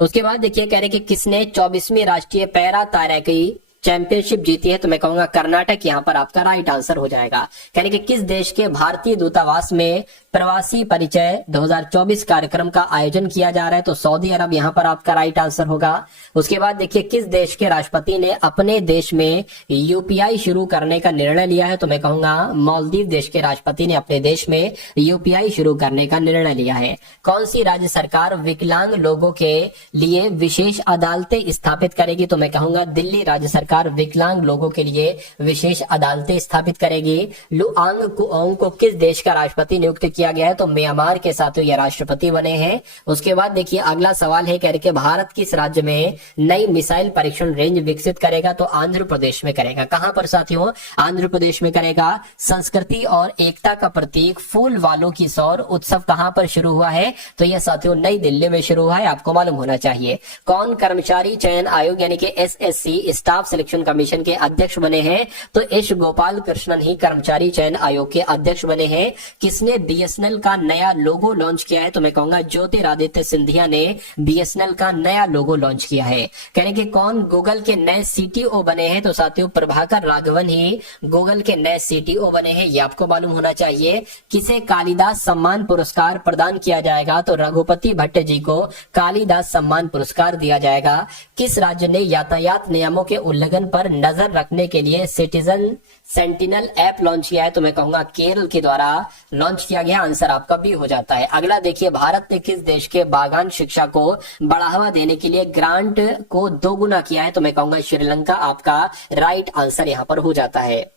उसके बाद देखिए कह रहे कि किसने 24वीं राष्ट्रीय पैरा तैराकी चैंपियनशिप जीती है, तो मैं कहूंगा कर्नाटक यहाँ पर आपका राइट आंसर हो जाएगा। यानी कि किस देश के भारतीय दूतावास में प्रवासी परिचय 2024 कार्यक्रम का आयोजन किया जा रहा है, तो सऊदी अरब यहाँ पर आपका राइट आंसर होगा। उसके बाद देखिए किस देश के राष्ट्रपति ने अपने देश में यूपीआई शुरू करने का निर्णय लिया है, तो मैं कहूंगा मालदीव देश के राष्ट्रपति ने अपने देश में यूपीआई शुरू करने का निर्णय लिया है। कौन सी राज्य सरकार विकलांग लोगों के लिए विशेष अदालतें स्थापित करेगी, तो मैं कहूंगा दिल्ली राज्य सरकार विकलांग लोगों के लिए विशेष अदालतें स्थापित करेगी। लुआंग कुओंग को किस देश का राष्ट्रपति नियुक्त किया गया है, तो म्यांमार के साथियों ये राष्ट्रपति बने हैं। उसके बाद देखिए अगला सवाल है कह रहे कि भारत किस राज्य में नई मिसाइल परीक्षण रेंज विकसित करेगा, तो आंध्र प्रदेश में करेगा। कहां पर साथियों, आंध्र प्रदेश में करेगा। संस्कृति और एकता का प्रतीक फूल वालों की सौर उत्सव कहां पर शुरू हुआ है, तो यह साथियों नई दिल्ली में शुरू हुआ है, आपको मालूम होना चाहिए। कौन कर्मचारी चयन आयोग यानी कि एसएससी स्टाफ सिलेक्शन कमीशन के अध्यक्ष बने हैं? तो एस गोपाल कृष्णन ही कर्मचारी चयन आयोग के अध्यक्ष बने हैं। किसने बीएसएनएल का नया लोगो लॉन्च किया है? तो मैं कहूंगा ज्योतिरादित्य सिंधिया ने बीएसएनएल का नया लोगो लॉन्च किया है। कहने कि कौन गूगल के नए सीटीओ बने हैं? तो साथियों प्रभाकर राघवन ही गूगल के नए सीटीओ बने हैं, ये आपको मालूम होना चाहिए। किसे कालिदास सम्मान पुरस्कार प्रदान किया जाएगा? तो रघुपति भट्ट जी को कालिदास सम्मान पुरस्कार दिया जाएगा। किस राज्य ने यातायात नियमों के उल्लंघन पर नजर रखने के लिए सिटीजन सेंटिनल ऐप लॉन्च किया है? तो मैं कहूंगा केरल के द्वारा लॉन्च किया गया। आंसर आपका बी हो जाता है। अगला देखिए, भारत ने किस देश के बागान शिक्षा को बढ़ावा देने के लिए ग्रांट को दोगुना किया है? तो मैं कहूंगा श्रीलंका आपका राइट आंसर यहां पर हो जाता है।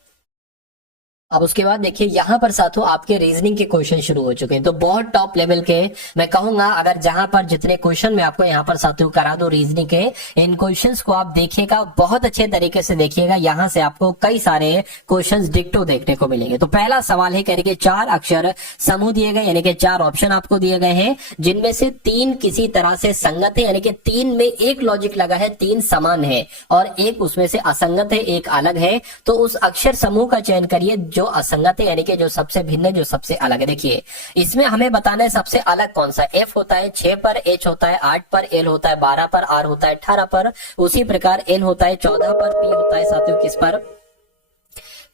अब उसके बाद देखिए यहाँ पर साथियों आपके रीजनिंग के क्वेश्चन शुरू हो चुके हैं, तो बहुत टॉप लेवल के मैं कहूंगा, अगर जहां पर जितने क्वेश्चन मैं आपको यहाँ पर साथियों करा दो रीजनिंग के, इन क्वेश्चंस को आप देखिएगा, बहुत अच्छे तरीके से देखिएगा। यहाँ से आपको कई सारे क्वेश्चंस डिक्टो देखने को मिलेंगे। तो पहला सवाल है, कह रहे 4 अक्षर समूह दिए गए, यानी कि 4 ऑप्शन आपको दिए गए हैं, जिनमें से 3 किसी तरह से संगत है, यानी कि 3 में एक लॉजिक लगा है, 3 समान है और एक उसमें से असंगत है, एक अलग है। तो उस अक्षर समूह का चयन करिए जो असंगत है, यानी कि जो सबसे भिन्न है, जो सबसे अलग है। देखिए इसमें हमें बताना है सबसे अलग कौन सा। एफ होता है 6 पर, एच होता है 8 पर, एल होता है 12 पर, आर होता है 18 पर, उसी प्रकार एन होता है 14 पर, पी होता है साथियों किस पर,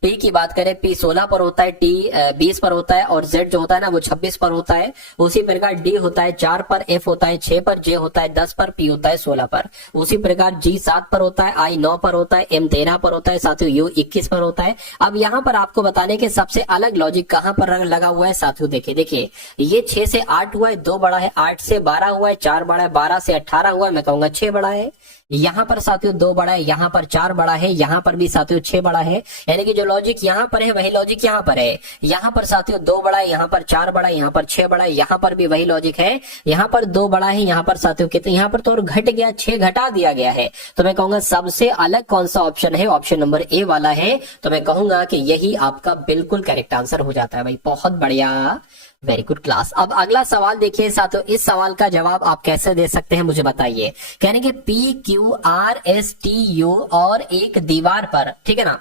पी की बात करें पी 16 पर होता है, टी 20 पर होता है और जेड जो होता है ना वो 26 पर होता है। उसी प्रकार डी होता है 4 पर, एफ होता है 6 पर, जे होता है 10 पर, पी होता है 16 पर। उसी प्रकार जी 7 पर होता है, आई 9 पर होता है, एम 13 पर होता है साथियों, यू 21 पर होता है। अब यहाँ पर आपको बताने के सबसे अलग लॉजिक कहाँ पर लगा हुआ है साथियों, देखिए ये 6 से 8 हुआ है, 2 बड़ा है, 8 से 12 हुआ है, 4 बड़ा है, 12 से 18 हुआ है, मैं कहूंगा 6 बड़ा है। यहाँ पर साथियों 2 बड़ा है, यहाँ पर 4 बड़ा है, यहाँ पर भी साथियों 6 बड़ा है। यानी कि जो लॉजिक यहाँ पर है वही लॉजिक यहाँ पर है। यहाँ पर साथियों 2 बड़ा है, यहाँ पर 4 बड़ा है, यहाँ पर 6 बड़ा है, यहाँ पर भी वही लॉजिक है। यहाँ पर 2 बड़ा है, यहाँ पर साथियों कितने, यहाँ पर तो और घट गया, 6 घटा दिया गया है। तो मैं कहूंगा सबसे अलग कौन सा ऑप्शन है, ऑप्शन नंबर ए वाला है। तो मैं कहूंगा कि यही आपका बिल्कुल करेक्ट आंसर हो जाता है भाई, बहुत बढ़िया, वेरी गुड क्लास। अब अगला सवाल देखिए साथियों, इस सवाल का जवाब आप कैसे दे सकते हैं मुझे बताइए। कहने के P Q R S T you और एक दीवार पर, ठीक है ना,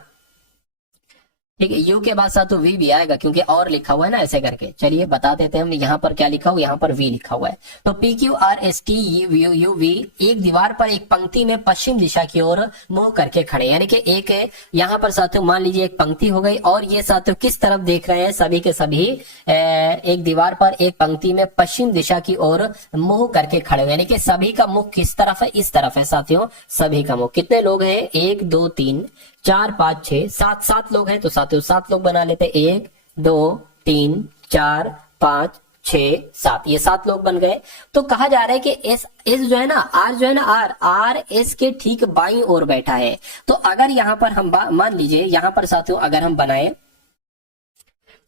ठीक है, यू के बाद साथ तो वी भी आएगा क्योंकि और लिखा हुआ है ना ऐसे करके। चलिए बता देते हैं हम यहाँ पर क्या लिखा हुआ, यहाँ पर वी लिखा हुआ है। तो P Q R S T U U V एक दीवार पर एक पंक्ति में पश्चिम दिशा की ओर मुंह करके खड़े, यानी कि एक यहाँ पर साथियों मान लीजिए एक पंक्ति हो गई और ये साथियों किस तरफ देख रहे हैं, सभी के सभी एक दीवार पर एक पंक्ति में पश्चिम दिशा की ओर मुंह करके खड़े हुए, यानी कि सभी का मुख किस तरफ है, इस तरफ है साथियों, सभी का मुख। कितने लोग हैं, 1 2 3 4 5 6 7 7 लोग हैं। तो साथियों 7 लोग बना लेते, 1 2 3 4 5 6 7, ये 7 लोग बन गए। तो कहा जा रहा है कि एस जो है ना, आर जो है ना, आर एस के ठीक बाईं ओर बैठा है। तो अगर यहाँ पर हम मान लीजिए यहाँ पर साथियों अगर हम बनाए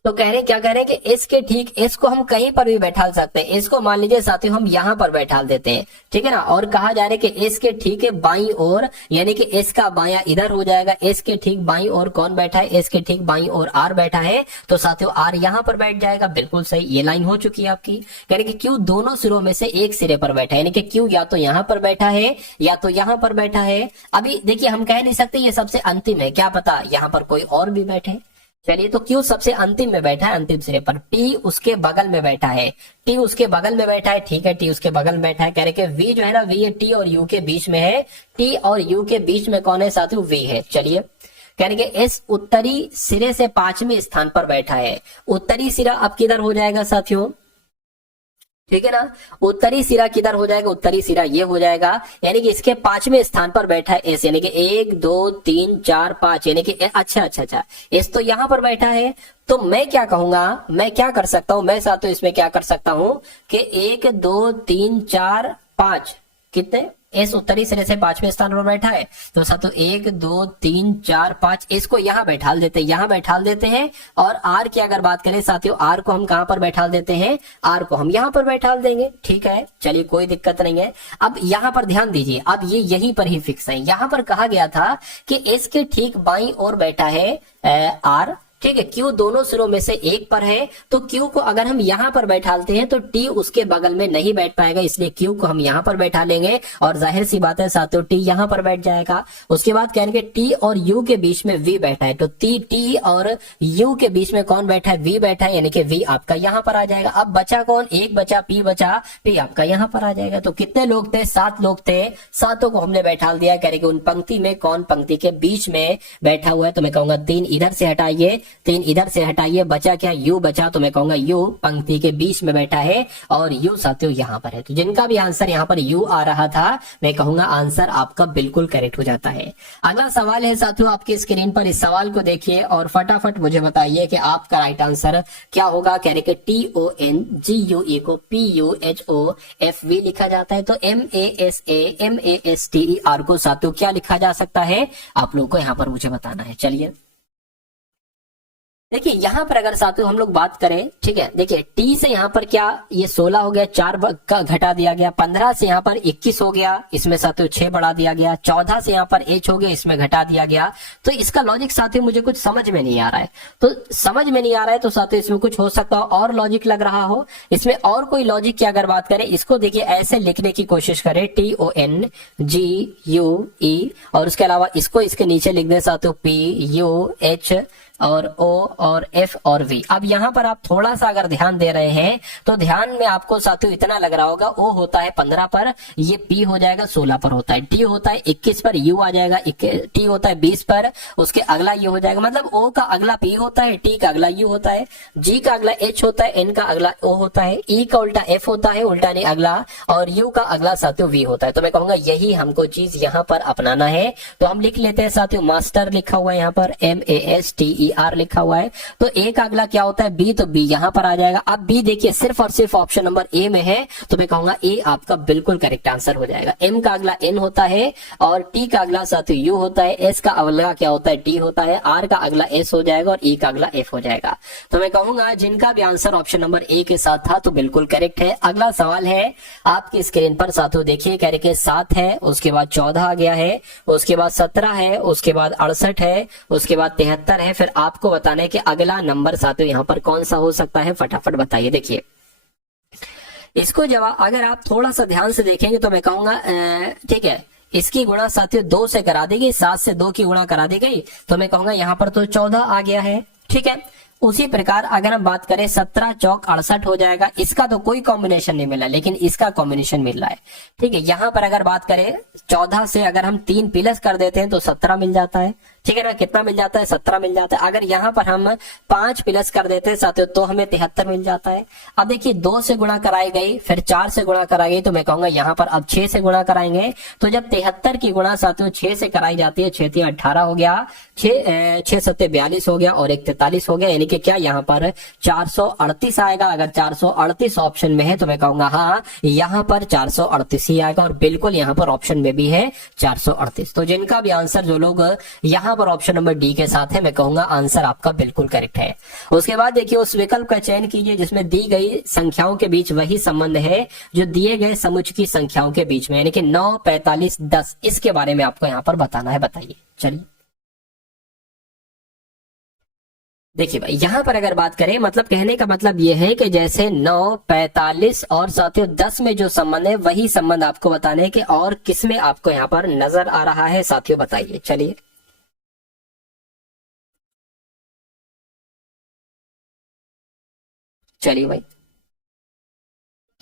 तो कह रहे क्या कह रहे हैं कि एस के ठीक, एस को हम कहीं पर भी बैठा सकते हैं। एस को मान लीजिए साथियों हम यहाँ पर बैठा देते हैं, ठीक है ना, और कहा जा रहा है कि एस के ठीक है बाईं ओर, यानी कि एस का बायां इधर हो जाएगा। एस के ठीक बाईं ओर कौन बैठा है, एस के ठीक बाईं ओर आर बैठा है। तो साथियों आर यहाँ पर बैठ जाएगा, बिल्कुल सही, ये लाइन हो चुकी है आपकी। यानी कि क्यू दोनों सिरों में से एक सिरे पर बैठा है, यानी कि क्यू या तो यहाँ पर बैठा है या तो यहाँ पर बैठा है। अभी देखिए हम कह नहीं सकते ये सबसे अंतिम है, क्या पता यहाँ पर कोई और भी बैठे। चलिए तो क्यू सबसे अंतिम में बैठा है, अंतिम सिरे पर। टी उसके बगल में बैठा है, टी उसके बगल में बैठा है, ठीक है, टी उसके बगल में बैठा है। कह रहे कि वी जो है ना, वी टी और यू के बीच में है। टी और यू के बीच में कौन है साथियों, वी है। चलिए कहने के एस उत्तरी सिरे से 5वें स्थान पर बैठा है। उत्तरी सिरा अब किधर हो जाएगा साथियों, ठीक है ना, उत्तरी सिरा किधर हो जाएगा, उत्तरी सिरा ये हो जाएगा, यानी कि इसके 5वें स्थान पर बैठा है एस, यानी कि 1 2 3 4 5, यानी कि अच्छा एस तो यहाँ पर बैठा है। तो मैं क्या कहूंगा, मैं क्या कर सकता हूं, मैं साथ इसमें क्या कर सकता हूं कि 1 2 3 4 5 कितने, एस उत्तरी सिरे से 5वें स्थान पर बैठा है। तो साथ 1 2 3 4 5 इसको यहाँ बैठाल देते हैं, यहाँ बैठाल देते हैं। और आर की अगर बात करें साथियों, आर को हम कहां पर बैठाल देते हैं, आर को हम यहाँ पर बैठाल देंगे, ठीक है, चलिए कोई दिक्कत नहीं है। अब यहाँ पर ध्यान दीजिए, अब ये यहीं पर ही फिक्स है। यहाँ पर कहा गया था कि एस के ठीक बाईं ओर बैठा है आर, ठीक है, Q दोनों सिरों में से एक पर है, तो Q को अगर हम यहाँ पर बैठालते हैं तो T उसके बगल में नहीं बैठ पाएगा, इसलिए Q को हम यहाँ पर बैठा लेंगे और जाहिर सी बात है साथियों T यहाँ पर बैठ जाएगा। उसके बाद कहेंगे T और U के बीच में V बैठा है, तो T और U के बीच में कौन बैठा है? V बैठा है, यानी कि V आपका यहाँ पर आ जाएगा। अब बचा कौन? एक बचा P बचा, P आपका यहाँ पर आ जाएगा। तो कितने लोग थे? 7 लोग थे, सातों को हमने बैठा दिया। करेंगे उन पंक्ति में कौन पंक्ति के बीच में बैठा हुआ है? तो मैं कहूंगा 3 इधर से हटाइए, 3 इधर से हटाइए, बचा क्या? U बचा, तो मैं कहूंगा U पंक्ति के बीच में बैठा है और U साथियों यहाँ पर है। तो जिनका भी आंसर यहाँ पर U आ रहा था, मैं कहूंगा आंसर आपका बिल्कुल करेक्ट हो जाता है। अगला सवाल है साथियों आपकी स्क्रीन पर, इस सवाल को देखिए और फटाफट मुझे बताइए कि आपका राइट आंसर क्या होगा। कह रहे कि TONGUE को PUHOFV लिखा जाता है, तो MASAMASTER को साथियों क्या लिखा जा सकता है? आप लोगों को यहाँ पर मुझे बताना है। चलिए देखिए यहाँ पर अगर साथियों हम लोग बात करें, ठीक है, देखिए T से यहाँ पर क्या ये 16 हो गया, 4 का घटा दिया गया, 15 से यहाँ पर 21 हो गया, इसमें साथियों 6 बढ़ा दिया गया, 14 से यहाँ पर H हो गया, इसमें घटा दिया गया। तो इसका लॉजिक साथियों मुझे कुछ समझ में नहीं आ रहा है, तो समझ में नहीं आ रहा है तो साथियों इसमें कुछ हो सकता हो और लॉजिक लग रहा हो। इसमें और कोई लॉजिक की अगर बात करें, इसको देखिए ऐसे लिखने की कोशिश करें, TONGUE और उसके अलावा इसको इसके नीचे लिख दें साथियों PUH और O और F और V। अब यहाँ पर आप थोड़ा सा अगर ध्यान दे रहे हैं तो ध्यान में आपको साथियों इतना लग रहा होगा, O होता है 15 पर, ये P हो जाएगा 16 पर होता है, T होता है 21 पर, U आ जाएगा, T होता है 20 पर, उसके अगला U हो जाएगा, मतलब O का अगला P होता है, T का अगला U होता है, G का अगला H होता है, N का अगला O होता है, E का उल्टा F होता है, उल्टा नहीं अगला, और U का अगला साथियों V होता है। तो मैं कहूंगा यही हमको चीज यहाँ पर अपनाना है। तो हम लिख लेते हैं साथियों, मास्टर लिखा हुआ है यहाँ पर MASTER लिखा हुआ है, तो A का अगला क्या होता है? B, तो B यहाँ पर आ जाएगा। अब B देखिए सिर्फ और सिर्फ ऑप्शन नंबर A में है, तो मैं कहूंगा A आपका बिल्कुल करेक्ट आंसर हो जाएगा। M का अगला N होता है और T का अगला साथियों U होता है, S का अगला क्या होता है? T होता है, R का अगला S हो जाएगा और E का अगला F हो जाएगा। तो मैं कहूंगा जिनका भी आंसर ऑप्शन नंबर A के साथ था तो बिल्कुल करेक्ट है। अगला सवाल है आपकी स्क्रीन पर साथियों, देखिए कह रहे कि 7 है, उसके बाद 14 आ गया है, उसके बाद 17 है, उसके बाद 68 है, उसके बाद 73 है, फिर आपको बताना है कि अगला नंबर साथियों यहाँ पर कौन सा हो सकता है। फटाफट बताइए। देखिए इसको जवाब अगर आप थोड़ा सा ध्यान से देखेंगे तो मैं कहूंगा ठीक है, इसकी गुणा साथियों 2 से करा दी गई, 7 से 2 की गुणा करा दी गई, तो मैं कहूंगा यहाँ पर तो 14 आ गया है। ठीक है, उसी प्रकार अगर हम बात करें 17 चौक 68 हो जाएगा। इसका तो कोई कॉम्बिनेशन नहीं मिला, लेकिन इसका कॉम्बिनेशन मिल रहा है। ठीक है, यहाँ पर अगर बात करें 14 से अगर हम 3 प्लस कर देते हैं तो 17 मिल जाता है। ठीक है ना, कितना मिल जाता है? 17 मिल जाता है। अगर यहाँ पर हम 5 प्लस कर देते हैं साथियों तो हमें 73 मिल जाता है। अब देखिए 2 से गुणा कराई गई, फिर 4 से गुणा कराई गई, तो मैं कहूंगा यहाँ पर अब 6 से गुणा कराएंगे, तो जब 73 की गुणा साथियों 6 से कराई जाती है, 6 3 18 हो गया, 6 7 42 हो गया और 1 43 हो गया, यानी कि क्या यहाँ पर 438 आएगा। अगर 438 ऑप्शन में है तो मैं कहूंगा हाँ यहाँ पर 438 ही आएगा, और बिल्कुल यहाँ पर ऑप्शन में भी है 438। तो जिनका भी आंसर जो लोग यहाँ पर ऑप्शन नंबर डी के साथ है, मैं कहूंगा आंसर आपका बिल्कुल करेक्ट है। उसके बाद देखिए उस विकल्प का चयन कीजिए जिसमें दी गई संख्याओं के बीच वही संबंध है जो दिए गए समुच्चयी संख्याओं के बीच में, यानी कि 9 45 10, इसके बारे में आपको यहाँ पर बताना है। बताइए। चलिए देखिए भाई यहाँ पर अगर बात करें, मतलब कहने का मतलब ये है कि जैसे 9 45 और साथियों 10 में जो संबंध है वही संबंध आपको बताने के, और किसमें आपको यहाँ पर नजर आ रहा है साथियों? बताइए। चलिए चलिए भाई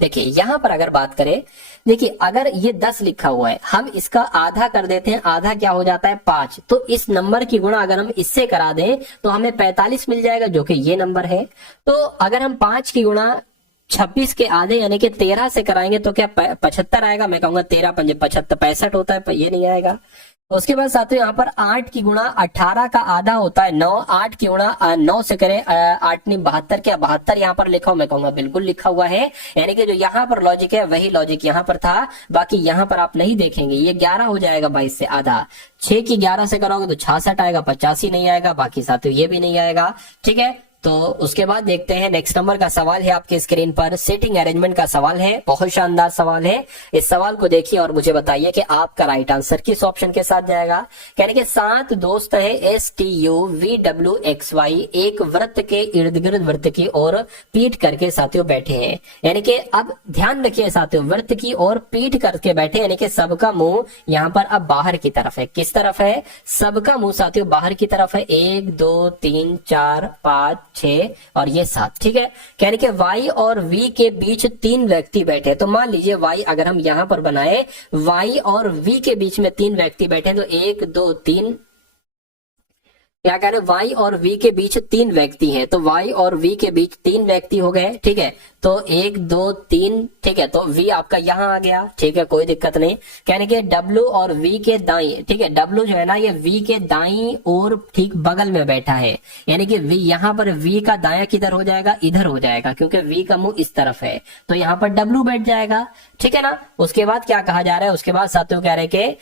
देखिए यहाँ पर अगर बात करें, देखिए अगर ये 10 लिखा हुआ है, हम इसका आधा कर देते हैं, आधा क्या हो जाता है? 5। तो इस नंबर की गुणा अगर हम इससे करा दें तो हमें 45 मिल जाएगा, जो कि ये नंबर है। तो अगर हम 5 की गुणा 26 के आधे यानी कि 13 से कराएंगे तो क्या 75 आएगा? मैं कहूंगा 13 5 75 65 होता है, ये नहीं आएगा। उसके बाद साथियों यहाँ पर 8 की गुणा 18 का आधा होता है 9। 8 की गुणा 9 से करें 8 नहीं 72, क्या 72 यहाँ पर लिखा हो? मैं कहूंगा बिल्कुल लिखा हुआ है, यानी कि जो यहाँ पर लॉजिक है वही लॉजिक यहाँ पर था। बाकी यहाँ पर आप नहीं देखेंगे, ये 11 हो जाएगा 22 से आधा। 6 की 11 से करोगे तो 66 आएगा, 85 नहीं आएगा। बाकी साथियों ये भी नहीं आएगा। ठीक है, तो उसके बाद देखते हैं नेक्स्ट नंबर का सवाल है आपके स्क्रीन पर, सीटिंग अरेंजमेंट का सवाल है, बहुत शानदार सवाल है। इस सवाल को देखिए और मुझे बताइए कि आपका राइट आंसर किस ऑप्शन के साथ जाएगा। यानी कि 7 दोस्त है STUVWXY एक वृत्त के इर्द गिर्द वृत्त की ओर पीठ करके साथियों बैठे हैं। यानी कि अब ध्यान रखिए साथियों, वृत्त की ओर पीठ करके बैठे, यानी कि सबका मुंह यहाँ पर अब बाहर की तरफ है। किस तरफ है? सबका मुंह साथियों बाहर की तरफ है। 1 2 3 4 5 6 और ये 7, ठीक है। यानी कि Y और V के बीच 3 व्यक्ति बैठे। तो मान लीजिए Y अगर हम यहां पर बनाए, Y और V के बीच में 3 व्यक्ति बैठे, तो 1 2 3, क्या कह रहे, Y और V के बीच 3 व्यक्ति हैं। तो Y और V के बीच 3 व्यक्ति हो गए, ठीक है। तो 1 2 3, ठीक है। तो V आपका यहां आ गया, ठीक है, कोई दिक्कत नहीं। कहने के W और V के दाई, ठीक है, W जो है ना ये V के दाई और ठीक बगल में बैठा है। यानी कि V यहाँ पर V का दाया किधर हो जाएगा? इधर हो जाएगा, क्योंकि V का मुंह इस तरफ है। तो यहाँ पर W बैठ जाएगा, ठीक है ना। उसके बाद क्या कहा जा रहा है? उसके बाद साथियों कह रहे कि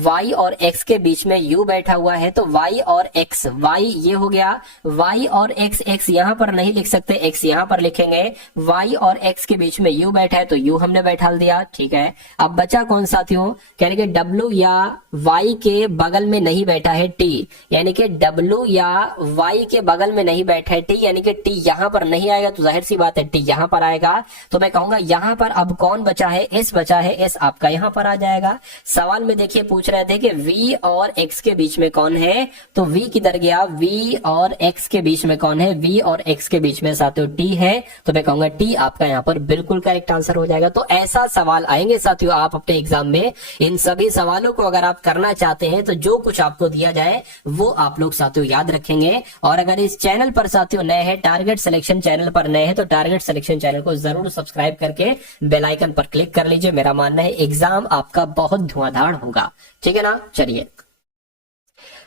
Y और X के बीच में U बैठा हुआ है। तो Y और X, Y ये हो गया, Y और X यहाँ पर नहीं लिख सकते, X यहाँ पर लिखेंगे। Y और X के बीच में U बैठा है तो U हमने बैठा दिया, ठीक है। अब बचा कौन साथियों? कहने के W या Y के बगल में नहीं बैठा है T, यानी कि W या Y के बगल में नहीं बैठा है T, यानी कि T यहाँ पर नहीं आएगा। तो जाहिर सी बात है T यहाँ पर आएगा। तो मैं कहूंगा यहाँ पर अब कौन बचा है? S बचा है। S आपका यहाँ पर आ जाएगा। सवाल में देखिए पूछ रहे थे कि V और X के बीच में कौन है, तो V किधर गया? V और X के बीच में कौन है? V और X के बीच में साथियों T है। तो मैं कहूंगा T आपका यहाँ पर बिल्कुल करेक्ट आंसर हो जाएगा। तो ऐसा सवाल आएंगे साथियों आप अपने एग्जाम में। इन सभी सवालों को अगर आप करना चाहते हैं तो जो कुछ आपको दिया जाए वो आप लोग साथियों याद रखेंगे। और अगर इस चैनल पर साथियों नए हैं, टारगेट सिलेक्शन चैनल पर नए हैं, तो टारगेट सिलेक्शन चैनल को जरूर सब्सक्राइब करके बेल आइकन पर क्लिक कर लीजिए। मेरा मानना है एग्जाम आपका बहुत धुआंधार होगा, ठीक है ना। चलिए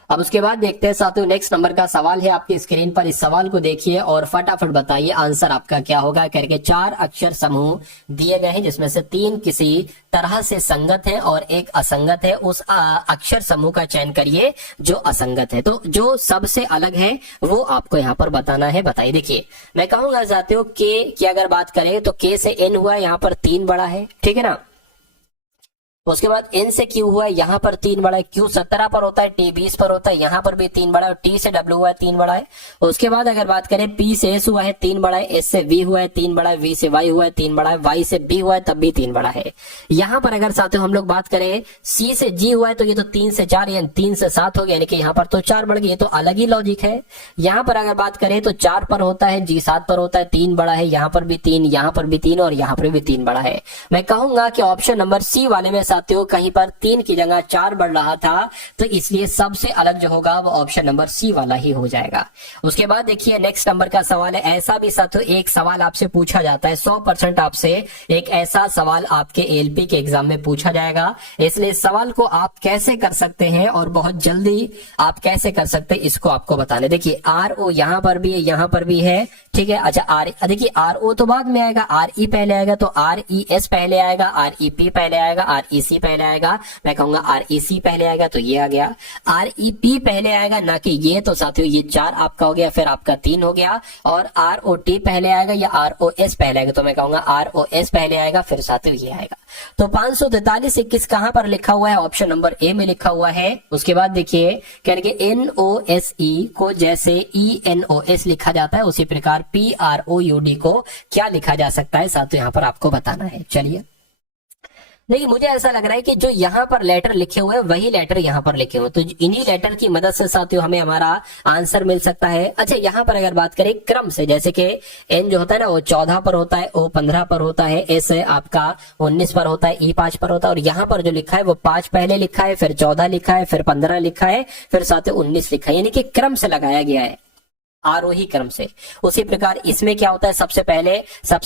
अब उसके बाद देखते हैं साथियों नेक्स्ट नंबर का सवाल है आपकी स्क्रीन पर। इस सवाल को देखिए और फटाफट बताइए आंसर आपका क्या होगा। करके 4 अक्षर समूह दिए गए हैं जिसमें से 3 किसी तरह से संगत है और एक असंगत है। उस अक्षर समूह का चयन करिए जो असंगत है। तो जो सबसे अलग है वो आपको यहाँ पर बताना है। बताइए, देखिए मैं कहूंगा साथियों के की अगर बात करें तो K से N हुआ, यहाँ पर 3 बड़ा है, ठीक है ना। उसके बाद N से Q हुआ है, यहाँ पर 3 बड़ा है। Q 17 पर होता है, T 20 पर होता है, यहाँ पर भी 3 बड़ा है। और T से W हुआ है, 3 बड़ा है। उसके बाद अगर बात करें P से S हुआ है, 3 बड़ा है। S से V हुआ है, 3 बड़ा है। V से Y हुआ है, 3 बड़ा है। Y से B हुआ है, तब भी 3 बड़ा है। यहाँ पर अगर साथियों हम लोग बात करें C से G हुआ है तो ये तो 3 से 4 यानी 3 से 7 हो गया, यानी कि यहाँ पर तो 4 बढ़ गई। ये तो अलग ही लॉजिक है। यहाँ पर अगर बात करें तो 4 पर होता है, G 7 पर होता है, 3 बड़ा है। यहाँ पर भी 3, यहाँ पर भी 3 और यहाँ पर भी 3 बड़ा है। मैं कहूंगा कि ऑप्शन नंबर C वाले में साथियों कहीं पर 3 की जगह 4 बढ़ रहा था, तो इसलिए सबसे अलग जो होगा वो ऑप्शन नंबर C वाला ही हो जाएगा। उसके बाद देखिए नेक्स्ट नंबर का सवाल है। ऐसा भी साथियों एक सवाल आपसे पूछा जाता है, 100% आपसे एक ऐसा सवाल आपके ALP के एग्जाम में पूछा जाएगा। इसलिए इस सवाल को आप कैसे कर सकते हैं और बहुत जल्दी आप कैसे कर सकते हैं इसको आपको बताने। देखिए RO यहाँ पर भी है, यहाँ पर भी है, ठीक है। अच्छा देखिए RO तो बाद में आएगा, RE पहले आएगा, तो RES पहले आएगा, REP पहले आएगा, REC पहले आएगा। मैं कहूंगा REC पहले आएगा, तो ये आ गया। REP पहले आएगा ना कि ये, तो साथियों ये 4 आपका हो गया, फिर आपका 3 हो गया। और ROT पहले आएगा या ROS पहले आएगा, तो मैं कहूंगा ROS पहले आएगा, फिर साथियों ये आएगा। तो 543 21 कहां पर लिखा हुआ है? ऑप्शन नंबर A में लिखा हुआ है। उसके बाद देखिए कहने के NOSE को जैसे ENOS लिखा जाता है उसी प्रकार PROUD को क्या लिखा जा सकता है साथियों, यहाँ पर आपको बताना है। चलिए देखिए मुझे ऐसा लग रहा है कि जो यहाँ पर लेटर लिखे हुए हैं वही लेटर यहाँ पर लिखे हुए, तो इन्हीं लेटर की मदद से साथियों हमें हमारा आंसर मिल सकता है। अच्छा यहाँ पर अगर बात करें क्रम से, जैसे कि N जो होता है ना वो 14 पर होता है, O 15 पर होता है, S आपका 19 पर होता है, E 5 पर होता है। और यहाँ पर जो लिखा है वो 5 पहले लिखा है, फिर 14 लिखा है, फिर 15 लिखा है, फिर साथियों 19 लिखा है, यानी कि क्रम से लगाया गया है, आरोही क्रम से। उसी प्रकार इसमें क्या होता है, सबसे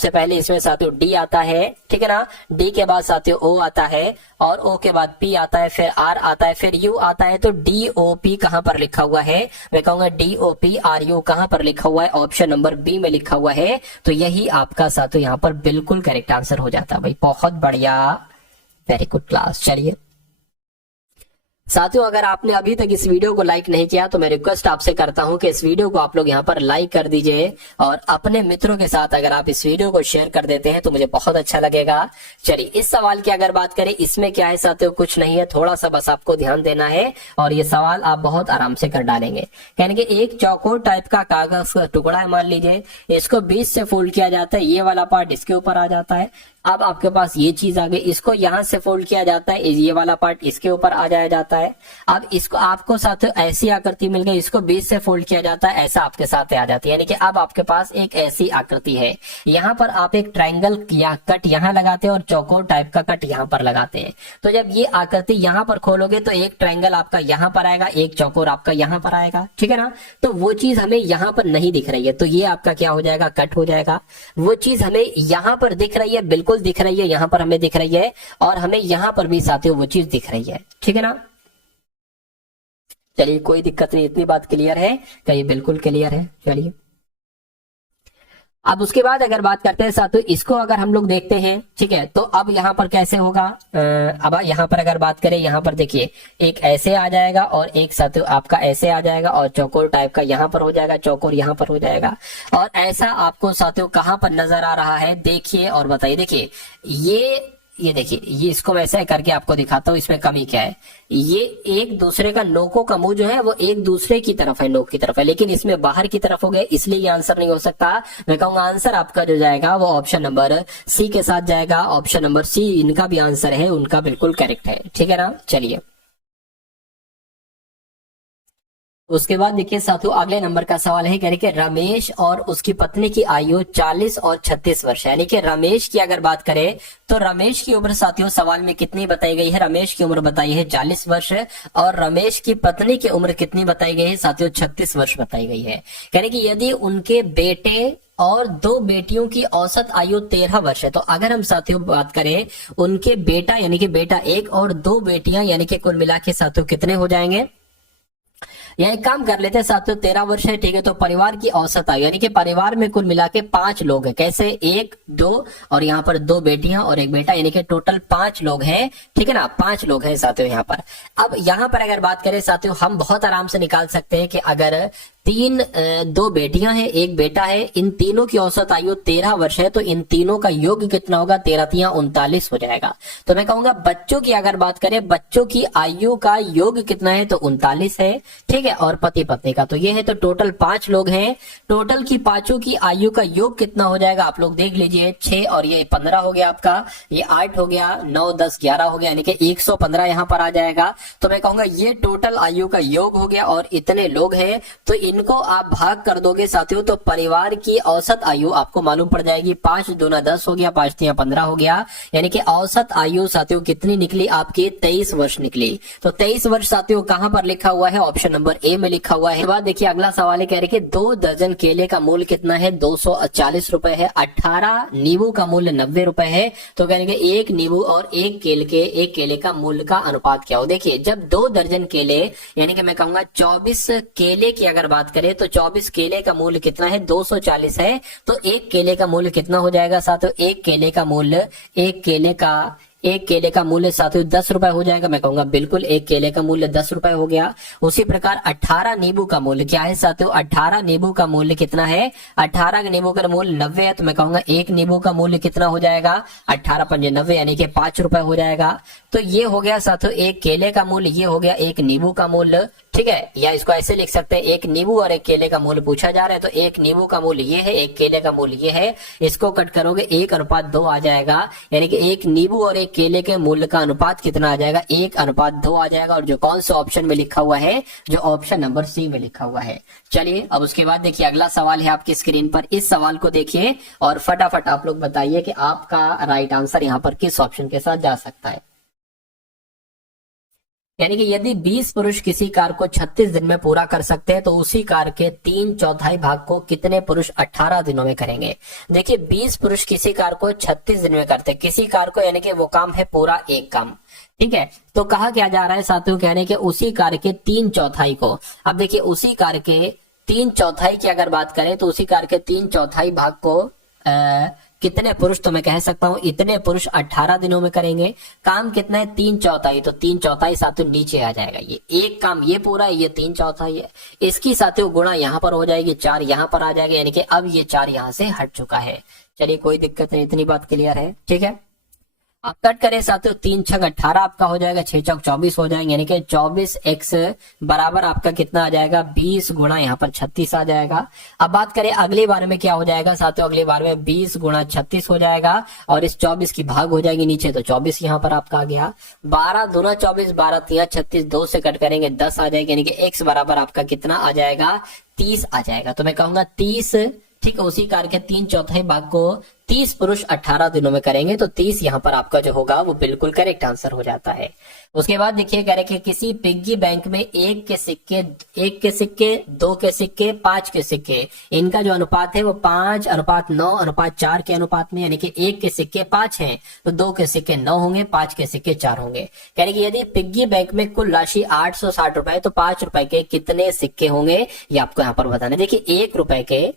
पहले इसमें साथियों D आता है, ठीक है ना। D के बाद साथियों O आता है और O के बाद P आता है, फिर R आता है, फिर U आता है। तो DOP कहां पर लिखा हुआ है? मैं कहूंगा DOP RU कहां पर लिखा हुआ है? ऑप्शन नंबर B में लिखा हुआ है। तो यही आपका साथियों यहाँ पर बिल्कुल करेक्ट आंसर हो जाता है। भाई बहुत बढ़िया, वेरी गुड क्लास। चलिए साथियों, अगर आपने अभी तक इस वीडियो को लाइक नहीं किया तो मैं रिक्वेस्ट आपसे करता हूं कि इस वीडियो को आप लोग यहां पर लाइक कर दीजिए और अपने मित्रों के साथ अगर आप इस वीडियो को शेयर कर देते हैं तो मुझे बहुत अच्छा लगेगा। चलिए, इस सवाल की अगर बात करें, इसमें क्या है साथियों, कुछ नहीं है, थोड़ा सा बस आपको ध्यान देना है और ये सवाल आप बहुत आराम से कर डालेंगे। यानी कि एक चौकोर टाइप का कागज का टुकड़ा है, मान लीजिए, इसको 20 से फोल्ड किया जाता है, ये वाला पार्ट इसके ऊपर आ जाता है। अब आपके पास ये चीज आ गई, इसको यहां से फोल्ड किया जाता है, ये वाला पार्ट इसके ऊपर आ जाया जाता है। अब इसको आपको साथ ऐसी आकृति मिल गई, इसको 20 से फोल्ड किया जाता है, ऐसा आपके साथ आ जाती है। यानी कि अब आपके पास एक ऐसी आकृति है, यहाँ पर आप एक ट्रायंगल या कट यहाँ लगाते हैं और चौकोर टाइप का कट यहाँ पर लगाते हैं। तो जब ये आकृति यहाँ पर खोलोगे तो एक ट्रायंगल आपका यहाँ पर आएगा, एक चौकोर आपका यहाँ पर आएगा, ठीक है ना। तो वो चीज हमें यहाँ पर नहीं दिख रही है, तो ये आपका क्या हो जाएगा, कट हो जाएगा। वो चीज हमें यहाँ पर दिख रही है, बिल्कुल दिख रही है, यहां पर हमें दिख रही है और हमें यहां पर भी साथियों वो चीज दिख रही है, ठीक है ना। चलिए, कोई दिक्कत नहीं, इतनी बात क्लियर है, कहीं बिल्कुल क्लियर है। चलिए, अब उसके बाद अगर बात करते हैं साथियों, इसको अगर हम लोग देखते हैं, ठीक है, तो अब यहाँ पर कैसे होगा, अब यहाँ पर अगर बात करें, यहाँ पर देखिए एक ऐसे आ जाएगा और एक साथियों आपका ऐसे आ जाएगा और चौकोर टाइप का यहाँ पर हो जाएगा, चौकोर यहाँ पर हो जाएगा। और ऐसा आपको साथियों कहाँ पर नजर आ रहा है, देखिए और बताइए। देखिए ये देखिए, ये इसको मैं ऐसे करके आपको दिखाता हूँ, इसमें कमी क्या है। ये एक दूसरे का नोकों का मुंह जो है वो एक दूसरे की तरफ है, नोक की तरफ है, लेकिन इसमें बाहर की तरफ हो गया, इसलिए ये आंसर नहीं हो सकता। मैं कहूंगा आंसर आपका जो जाएगा वो ऑप्शन नंबर सी के साथ जाएगा। ऑप्शन नंबर सी इनका भी आंसर है, उनका बिल्कुल करेक्ट है, ठीक है ना। चलिए, उसके बाद देखिए साथियों, अगले नंबर का सवाल है, कह रहे कि रमेश और उसकी पत्नी की आयु 40 और 36 वर्ष है। यानी कि रमेश की अगर बात करें तो रमेश की उम्र साथियों सवाल में कितनी बताई गई है, रमेश की उम्र बताई है 40 वर्ष और रमेश की पत्नी की उम्र कितनी बताई गई है साथियों, 36 वर्ष बताई गई है। यानी कि यदि उनके बेटे और दो बेटियों की औसत आयु 13 वर्ष है, तो अगर हम साथियों बात करें उनके बेटा यानी कि बेटा एक और दो बेटियां यानी कि कुल मिला के साथियों कितने हो जाएंगे। या एक काम कर लेते हैं साथियों, 13 वर्ष है, ठीक है, तो परिवार की औसत आयु यानी कि परिवार में कुल मिला के 5 लोग हैं। कैसे, 1 2 और यहाँ पर 2 बेटियां और एक बेटा, यानी कि टोटल 5 लोग हैं, ठीक है ना, 5 लोग हैं साथियों यहाँ पर। अब यहाँ पर अगर बात करें साथियों, हम बहुत आराम से निकाल सकते हैं कि अगर 2 बेटियां हैं, एक बेटा है, इन तीनों की औसत आयु 13 वर्ष है, तो इन तीनों का योग कितना होगा, 13 तिया 39 हो जाएगा। तो मैं कहूंगा बच्चों की अगर बात करें, बच्चों की आयु का योग कितना है, तो 39 है, ठीक है, और पति पत्नी का तो ये है, तो टोटल 5 लोग हैं। टोटल की पांचों की आयु का योग कितना हो जाएगा, आप लोग देख लीजिए, 6 और ये 15 हो गया आपका, ये 8 हो गया, 9 10 11 हो गया, यानी कि 115 यहाँ पर आ जाएगा। तो मैं कहूंगा ये टोटल आयु का योग हो गया और इतने लोग हैं, तो इनको आप भाग कर दोगे साथियों तो परिवार की औसत आयु आपको मालूम पड़ जाएगी। 5 दूना 10 हो गया, 5 तिया 15 हो गया, यानी कि औसत आयु साथियों कितनी निकली आपकी, 23 वर्ष निकली। तो 23 वर्ष साथियों कहां पर लिखा हुआ है, ऑप्शन नंबर ए में लिखा हुआ है। बाद देखिए अगला सवाल है, कह रहे कि 2 दर्जन केले का मूल्य कितना है, 240 रुपए है। 18 नींबू का मूल्य 90 रुपए है। तो कह रहे कि एक नींबू और एक केले का मूल्य का अनुपात क्या हो। देखिए जब 2 दर्जन केले यानी कि मैं कहूंगा 24 केले की अगर बात करें तो 24 केले का मूल्य कितना है, 240 है। तो एक केले का मूल्य कितना हो जाएगा साथियों, एक केले का मूल्य साथियों 10 रुपए हो जाएगा। मैं कहूंगा बिल्कुल एक केले का मूल्य 10 रुपए हो गया। उसी प्रकार 18 नींबू का मूल्य क्या है साथियों, 18 नींबू का मूल्य कितना है, 18 नींबू का मूल्य 90 है। तो मैं कहूंगा एक नींबू का मूल्य कितना हो जाएगा, 18 पंजे 90 यानी कि 5 रुपए हो जाएगा। तो ये हो गया साथियों एक केले का मूल्य, ये हो गया एक नींबू का मूल्य, ठीक है। या इसको ऐसे लिख सकते हैं, एक नींबू और एक केले का मूल्य पूछा जा रहा है, तो एक नींबू का मूल्य ये है, एक केले का मूल्य ये है। इसको कट करोगे 1:2 आ जाएगा, यानी कि एक नींबू और एक केले के मूल्य का अनुपात कितना आ जाएगा, 1:2 आ जाएगा। और जो कौन से ऑप्शन में लिखा हुआ है, जो ऑप्शन नंबर सी में लिखा हुआ है। चलिए अब उसके बाद देखिए अगला सवाल है आपकी स्क्रीन पर, इस सवाल को देखिए और फटाफट आप लोग बताइए कि आपका राइट आंसर यहाँ पर किस ऑप्शन के साथ जा सकता है। यानी कि यदि 20 पुरुष किसी कार्य को 36 दिन में पूरा कर सकते हैं तो उसी कार्य के 3/4 भाग को कितने पुरुष 18 दिनों में करेंगे। देखिए 20 पुरुष किसी कार्य को 36 दिन में करते हैं, किसी कार्य को, यानी कि वो काम है पूरा एक काम, ठीक है। तो कहा क्या जा रहा है साथियों, कहने के उसी कार्य के 3/4 को, अब देखिए उसी कार्य के 3/4 की अगर बात करें तो उसी कार्य के 3/4 भाग को कितने पुरुष, तो मैं कह सकता हूं इतने पुरुष 18 दिनों में करेंगे। काम कितना है 3/4, तो 3/4 साथियों नीचे आ जाएगा। ये एक काम ये पूरा है, ये 3/4 है। इसकी साथियों गुणा यहाँ पर हो जाएगी, 4 यहाँ पर आ जाएगा, यानी कि अब ये 4 यहाँ से हट चुका है। चलिए कोई दिक्कत नहीं, इतनी बात क्लियर है, ठीक है। आप कट करें साथियों, 3×6 18 आपका हो जाएगा, 6×4 24 हो जाएंगे, यानी कि 24x बराबर आपका कितना आ जाएगा 20 गुणा यहाँ पर 36 आ जाएगा। अब बात करें अगली बार में क्या हो जाएगा साथियों, अगली बार में 20 गुणा 36 हो जाएगा और इस 24 की भाग हो जाएगी नीचे, तो 24 यहाँ पर आपका आ गया। 12 दूना 24, 12 तिया 36, 2 से कट करेंगे 10 आ जाएगी, यानी कि x बराबर आपका कितना आ जाएगा 30 आ जाएगा। तो मैं कहूंगा 30, ठीक है। उसी कार्य के 3/4 भाग को 30 पुरुष 18 दिनों में करेंगे, तो 30 यहाँ पर आपका जो होगा वो बिल्कुल करेक्ट आंसर हो जाता है। उसके बाद देखिए कह रहे कि किसी पिग्गी बैंक में 1 के सिक्के, 2 के सिक्के, 5 के सिक्के, इनका जो अनुपात है वो 5:9:4 के अनुपात में, यानी कि 1 के सिक्के 5 हैं तो 2 के सिक्के 9 होंगे, 5 के सिक्के 4 होंगे। कह रहे कि यदि पिग्गी बैंक में कुल राशि 860 रुपए, तो 5 रुपए के कितने सिक्के होंगे, ये आपको यहाँ पर बताना है। देखिए 1 रुपए के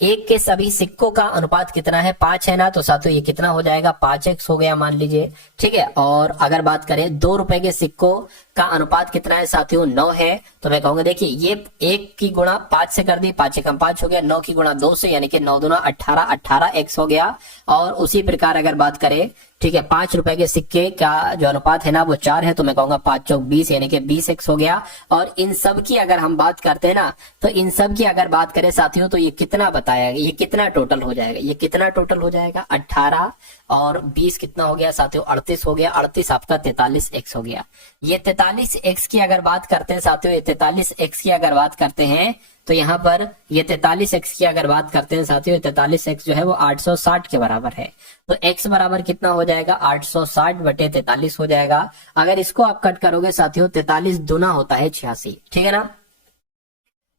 एक के सभी सिक्कों का अनुपात कितना है 5 है ना, तो साथियों ये कितना हो जाएगा 5x हो गया मान लीजिए, ठीक है। और अगर बात करें 2 रुपए के सिक्कों का अनुपात कितना है साथियों 9 है, तो मैं कहूंगा देखिए ये 1 की गुणा 5 से कर दी, 5 एकम 5 हो गया, 9 की गुणा 2 से, यानी कि 9 दूना 18, 18x हो गया। और उसी प्रकार अगर बात करें, ठीक है, 5 रुपए के सिक्के का जो अनुपात है ना वो 4 है, तो मैं कहूंगा 5×4 20, यानी कि 20x हो गया। और इन सब की अगर हम बात करते हैं ना, तो इन सब की अगर बात करें साथियों, तो ये कितना बताया, ये कितना टोटल हो जाएगा, ये कितना टोटल हो जाएगा 18 और 20 कितना हो गया साथियों 38 हो गया, 38 आपका 43x हो गया। ये 43x की अगर बात करते हैं साथियों, ये 43x की अगर बात करते हैं, तो यहाँ पर ये 43x की अगर बात करते हैं साथियों, 43x जो है वो 860 के बराबर है। तो x बराबर कितना हो जाएगा 860/43 हो जाएगा। अगर इसको आप कट करोगे साथियों, 43 दूना होता है 86, ठीक है ना,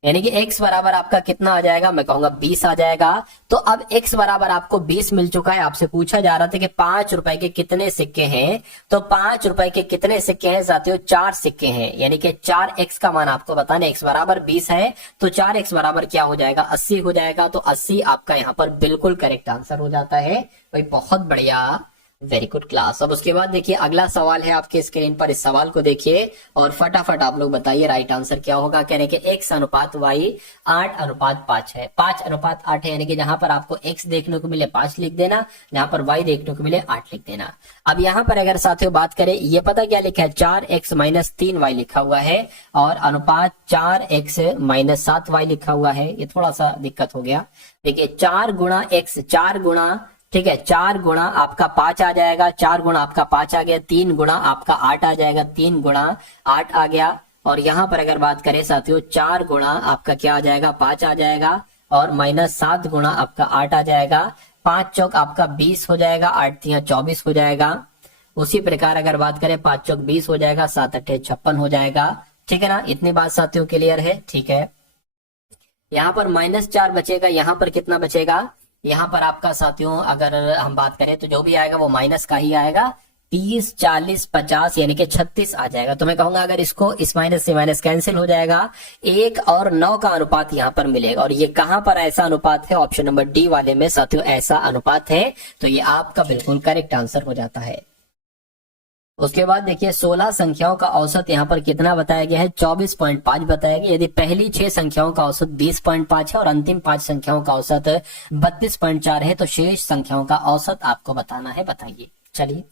यानी कि x बराबर आपका कितना आ जाएगा, मैं कहूंगा 20 आ जाएगा। तो अब x बराबर आपको 20 मिल चुका है। आपसे पूछा जा रहा था कि 5 रुपए के कितने सिक्के हैं, तो 5 रुपए के कितने सिक्के हैं साथियों 4 सिक्के हैं, यानी कि 4x का मान आपको बताना, x बराबर 20 है तो 4x बराबर क्या हो जाएगा 80 हो जाएगा। तो 80 आपका यहाँ पर बिल्कुल करेक्ट आंसर हो जाता है भाई, बहुत बढ़िया, वेरी गुड क्लास। अब उसके बाद देखिए अगला सवाल है आपके स्क्रीन पर, इस सवाल को देखिए और फटाफट आप लोग बताइए राइट आंसर क्या होगा। कह रहे कि x अनुपात y 8:5 है, 5:8 है, यानी कि जहां पर आपको x देखने को मिले 5 लिख देना, जहां पर y देखने को मिले 8 लिख देना। अब यहाँ पर अगर साथियों बात करें, ये पता क्या लिखा है 4x - 3y लिखा हुआ है और अनुपात 4x - 7y लिखा हुआ है, ये थोड़ा सा दिक्कत हो गया। देखिए 4 गुणा x, 4 गुणा, ठीक है, 4 गुणा आपका 5 आ जाएगा, 4 गुणा आपका 5 आ गया, 3 गुणा आपका 8 आ जाएगा, 3 गुणा 8 आ गया। और यहाँ पर अगर बात करें साथियों 4 गुणा आपका क्या आ जाएगा 5 आ जाएगा और -7 गुणा आपका 8 आ जाएगा, 5 चौक आपका 20 हो जाएगा, 8 तिया 24 हो जाएगा। उसी प्रकार अगर बात करें 5 चौक 20 हो जाएगा, 7 8 56 हो जाएगा, ठीक है ना, इतनी बात साथियों क्लियर है, ठीक है। यहाँ पर -4 बचेगा, यहाँ पर कितना बचेगा, यहाँ पर आपका साथियों अगर हम बात करें तो जो भी आएगा वो माइनस का ही आएगा, 30 40 50 यानी कि 36 आ जाएगा। तो मैं कहूंगा अगर इसको इस माइनस से माइनस कैंसिल हो जाएगा, 1 और 9 का अनुपात यहाँ पर मिलेगा। और ये कहां पर ऐसा अनुपात है, ऑप्शन नंबर डी वाले में साथियों ऐसा अनुपात है, तो ये आपका बिल्कुल करेक्ट आंसर हो जाता है। उसके बाद देखिए 16 संख्याओं का औसत यहाँ पर कितना बताया गया है 24.5 बताया गया। यदि पहली 6 संख्याओं का औसत 20.5 है और अंतिम 5 संख्याओं का औसत 32.4 है, तो शेष संख्याओं का औसत आपको बताना है, बताइए। चलिए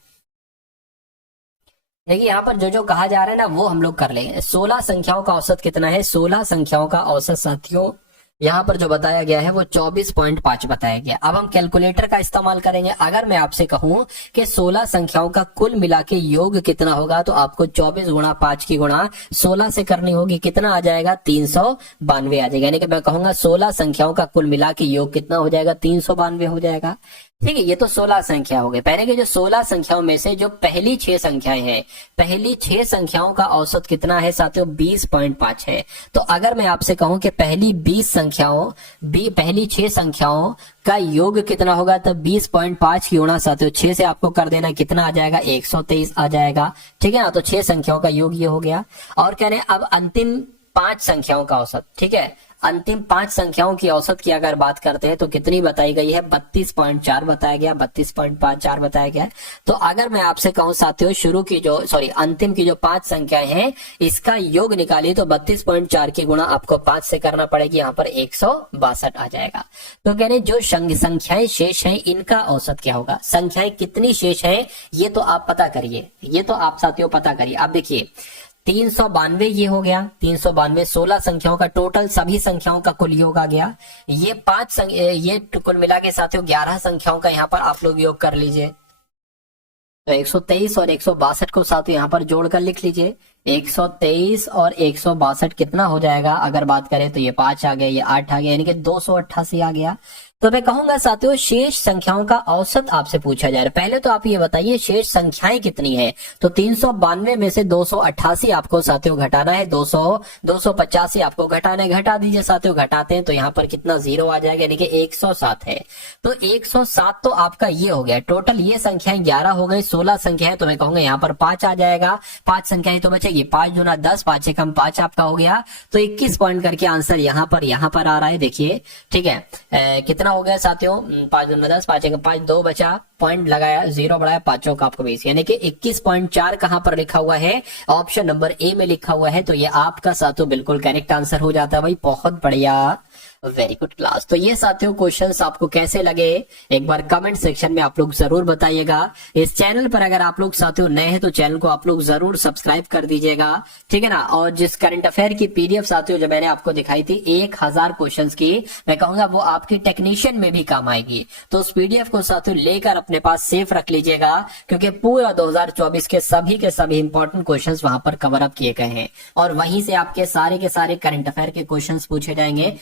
देखिए यहाँ पर जो जो कहा जा रहा है ना वो हम लोग कर लेंगे। 16 संख्याओं का औसत कितना है, 16 संख्याओं का औसत साथियों यहाँ पर जो बताया गया है वो 24.5 बताया गया। अब हम कैलकुलेटर का इस्तेमाल करेंगे। अगर मैं आपसे कहूं कि 16 संख्याओं का कुल मिला के योग कितना होगा, तो आपको 24 गुणा 5 की गुणा 16 से करनी होगी, कितना आ जाएगा 392 आ जाएगा। यानी कि मैं कहूंगा 16 संख्याओं का कुल मिला के योग कितना हो जाएगा 392 हो जाएगा। ठीक है, ये तो 16 संख्या हो गए। पहले के जो 16 संख्याओं में से जो पहली 6 संख्याएं हैं, पहली 6 संख्याओं का औसत कितना है साथियों 20.5 है। तो अगर मैं आपसे कहूं कि पहली 6 संख्याओं का योग कितना होगा, तो 20.5 की गुणा साथियों 6 से आपको कर देना, कितना आ जाएगा 123 आ जाएगा। ठीक है ना, तो 6 संख्याओं का योग ये हो गया। और कह रहे हैं अब अंतिम 5 संख्याओं का औसत, ठीक है, अंतिम 5 संख्याओं की औसत की अगर बात करते हैं तो कितनी बताई गई है, 32.4 बताया गया, 32.54 बताया गया है। तो अगर मैं आपसे कहूं साथियों शुरू की जो अंतिम की जो 5 संख्याएं हैं इसका योग निकालिए तो 32.4 की गुणा आपको 5 से करना पड़ेगी, यहाँ पर 162 आ जाएगा। तो कह रहे जो संख्याएं शेष हैं इनका औसत क्या होगा, संख्याएं कितनी शेष हैं ये तो आप पता करिए, ये तो आप साथियों पता करिए। आप देखिए 392 ये हो गया, 392 16 संख्याओं का टोटल, सभी संख्याओं का कुल योग आ गया। ये ये कुल मिला के साथियों 11 संख्याओं का यहाँ पर आप लोग योग कर लीजिए। तो 123 और 162 को साथियों यहाँ पर जोड़कर लिख लीजिए। 123 और 162 कितना हो जाएगा, अगर बात करें तो ये 5 आ गया, ये 8 आ गया, यानी कि 288 आ गया। तो मैं कहूंगा साथियों शेष संख्याओं का औसत आपसे पूछा जा रहा है। पहले तो आप ये बताइए शेष संख्याएं कितनी है। तो 392 में से 288 आपको साथियों घटाना है, 285 आपको घटाना है, घटा दीजिए साथियों। घटाते हैं तो यहाँ पर कितना 0 आ जाएगा, यानी कि 107 है। तो 107 तो आपका ये हो गया। टोटल ये संख्याएं 11 हो गई, 16 संख्या है तो मैं कहूंगा यहाँ पर 5 आ जाएगा। 5 संख्याएं तो बचेगी, 5 दूना 10, 5 से कम 5 आपका हो गया। तो 21 पॉइंट करके आंसर यहाँ पर आ रहा है। देखिए ठीक है, कितना हो गया साथियों, 5 दूना 10, 5 एक 5, 2 बचा, पॉइंट लगाया, 0 बढ़ाया, 5 का आपको 20, यानी कि 21.4 कहां पर लिखा हुआ है, ऑप्शन नंबर ए में लिखा हुआ है। तो ये आपका साथियों बिल्कुल करेक्ट आंसर हो जाता है भाई, बहुत बढ़िया, वेरी गुड क्लास। तो ये साथियों क्वेश्चंस आपको कैसे लगे एक बार कमेंट सेक्शन में आप लोग जरूर बताइएगा। इस चैनल पर अगर आप लोग साथियों नए हैं तो चैनल को आप लोग जरूर सब्सक्राइब कर दीजिएगा, ठीक है ना। और जिस करंट अफेयर की पीडीएफ साथियों जो मैंने आपको दिखाई थी 1000 क्वेश्चंस की, मैं कहूंगा वो आपकी टेक्नीशियन में भी काम आएगी। तो उस पीडीएफ को साथियों लेकर अपने पास सेफ रख लीजिएगा, क्योंकि पूरा 2024 के सभी इंपॉर्टेंट क्वेश्चंस वहां पर कवर अप किए गए हैं और वहीं से आपके सारे के सारे करंट अफेयर के क्वेश्चंस पूछे जाएंगे।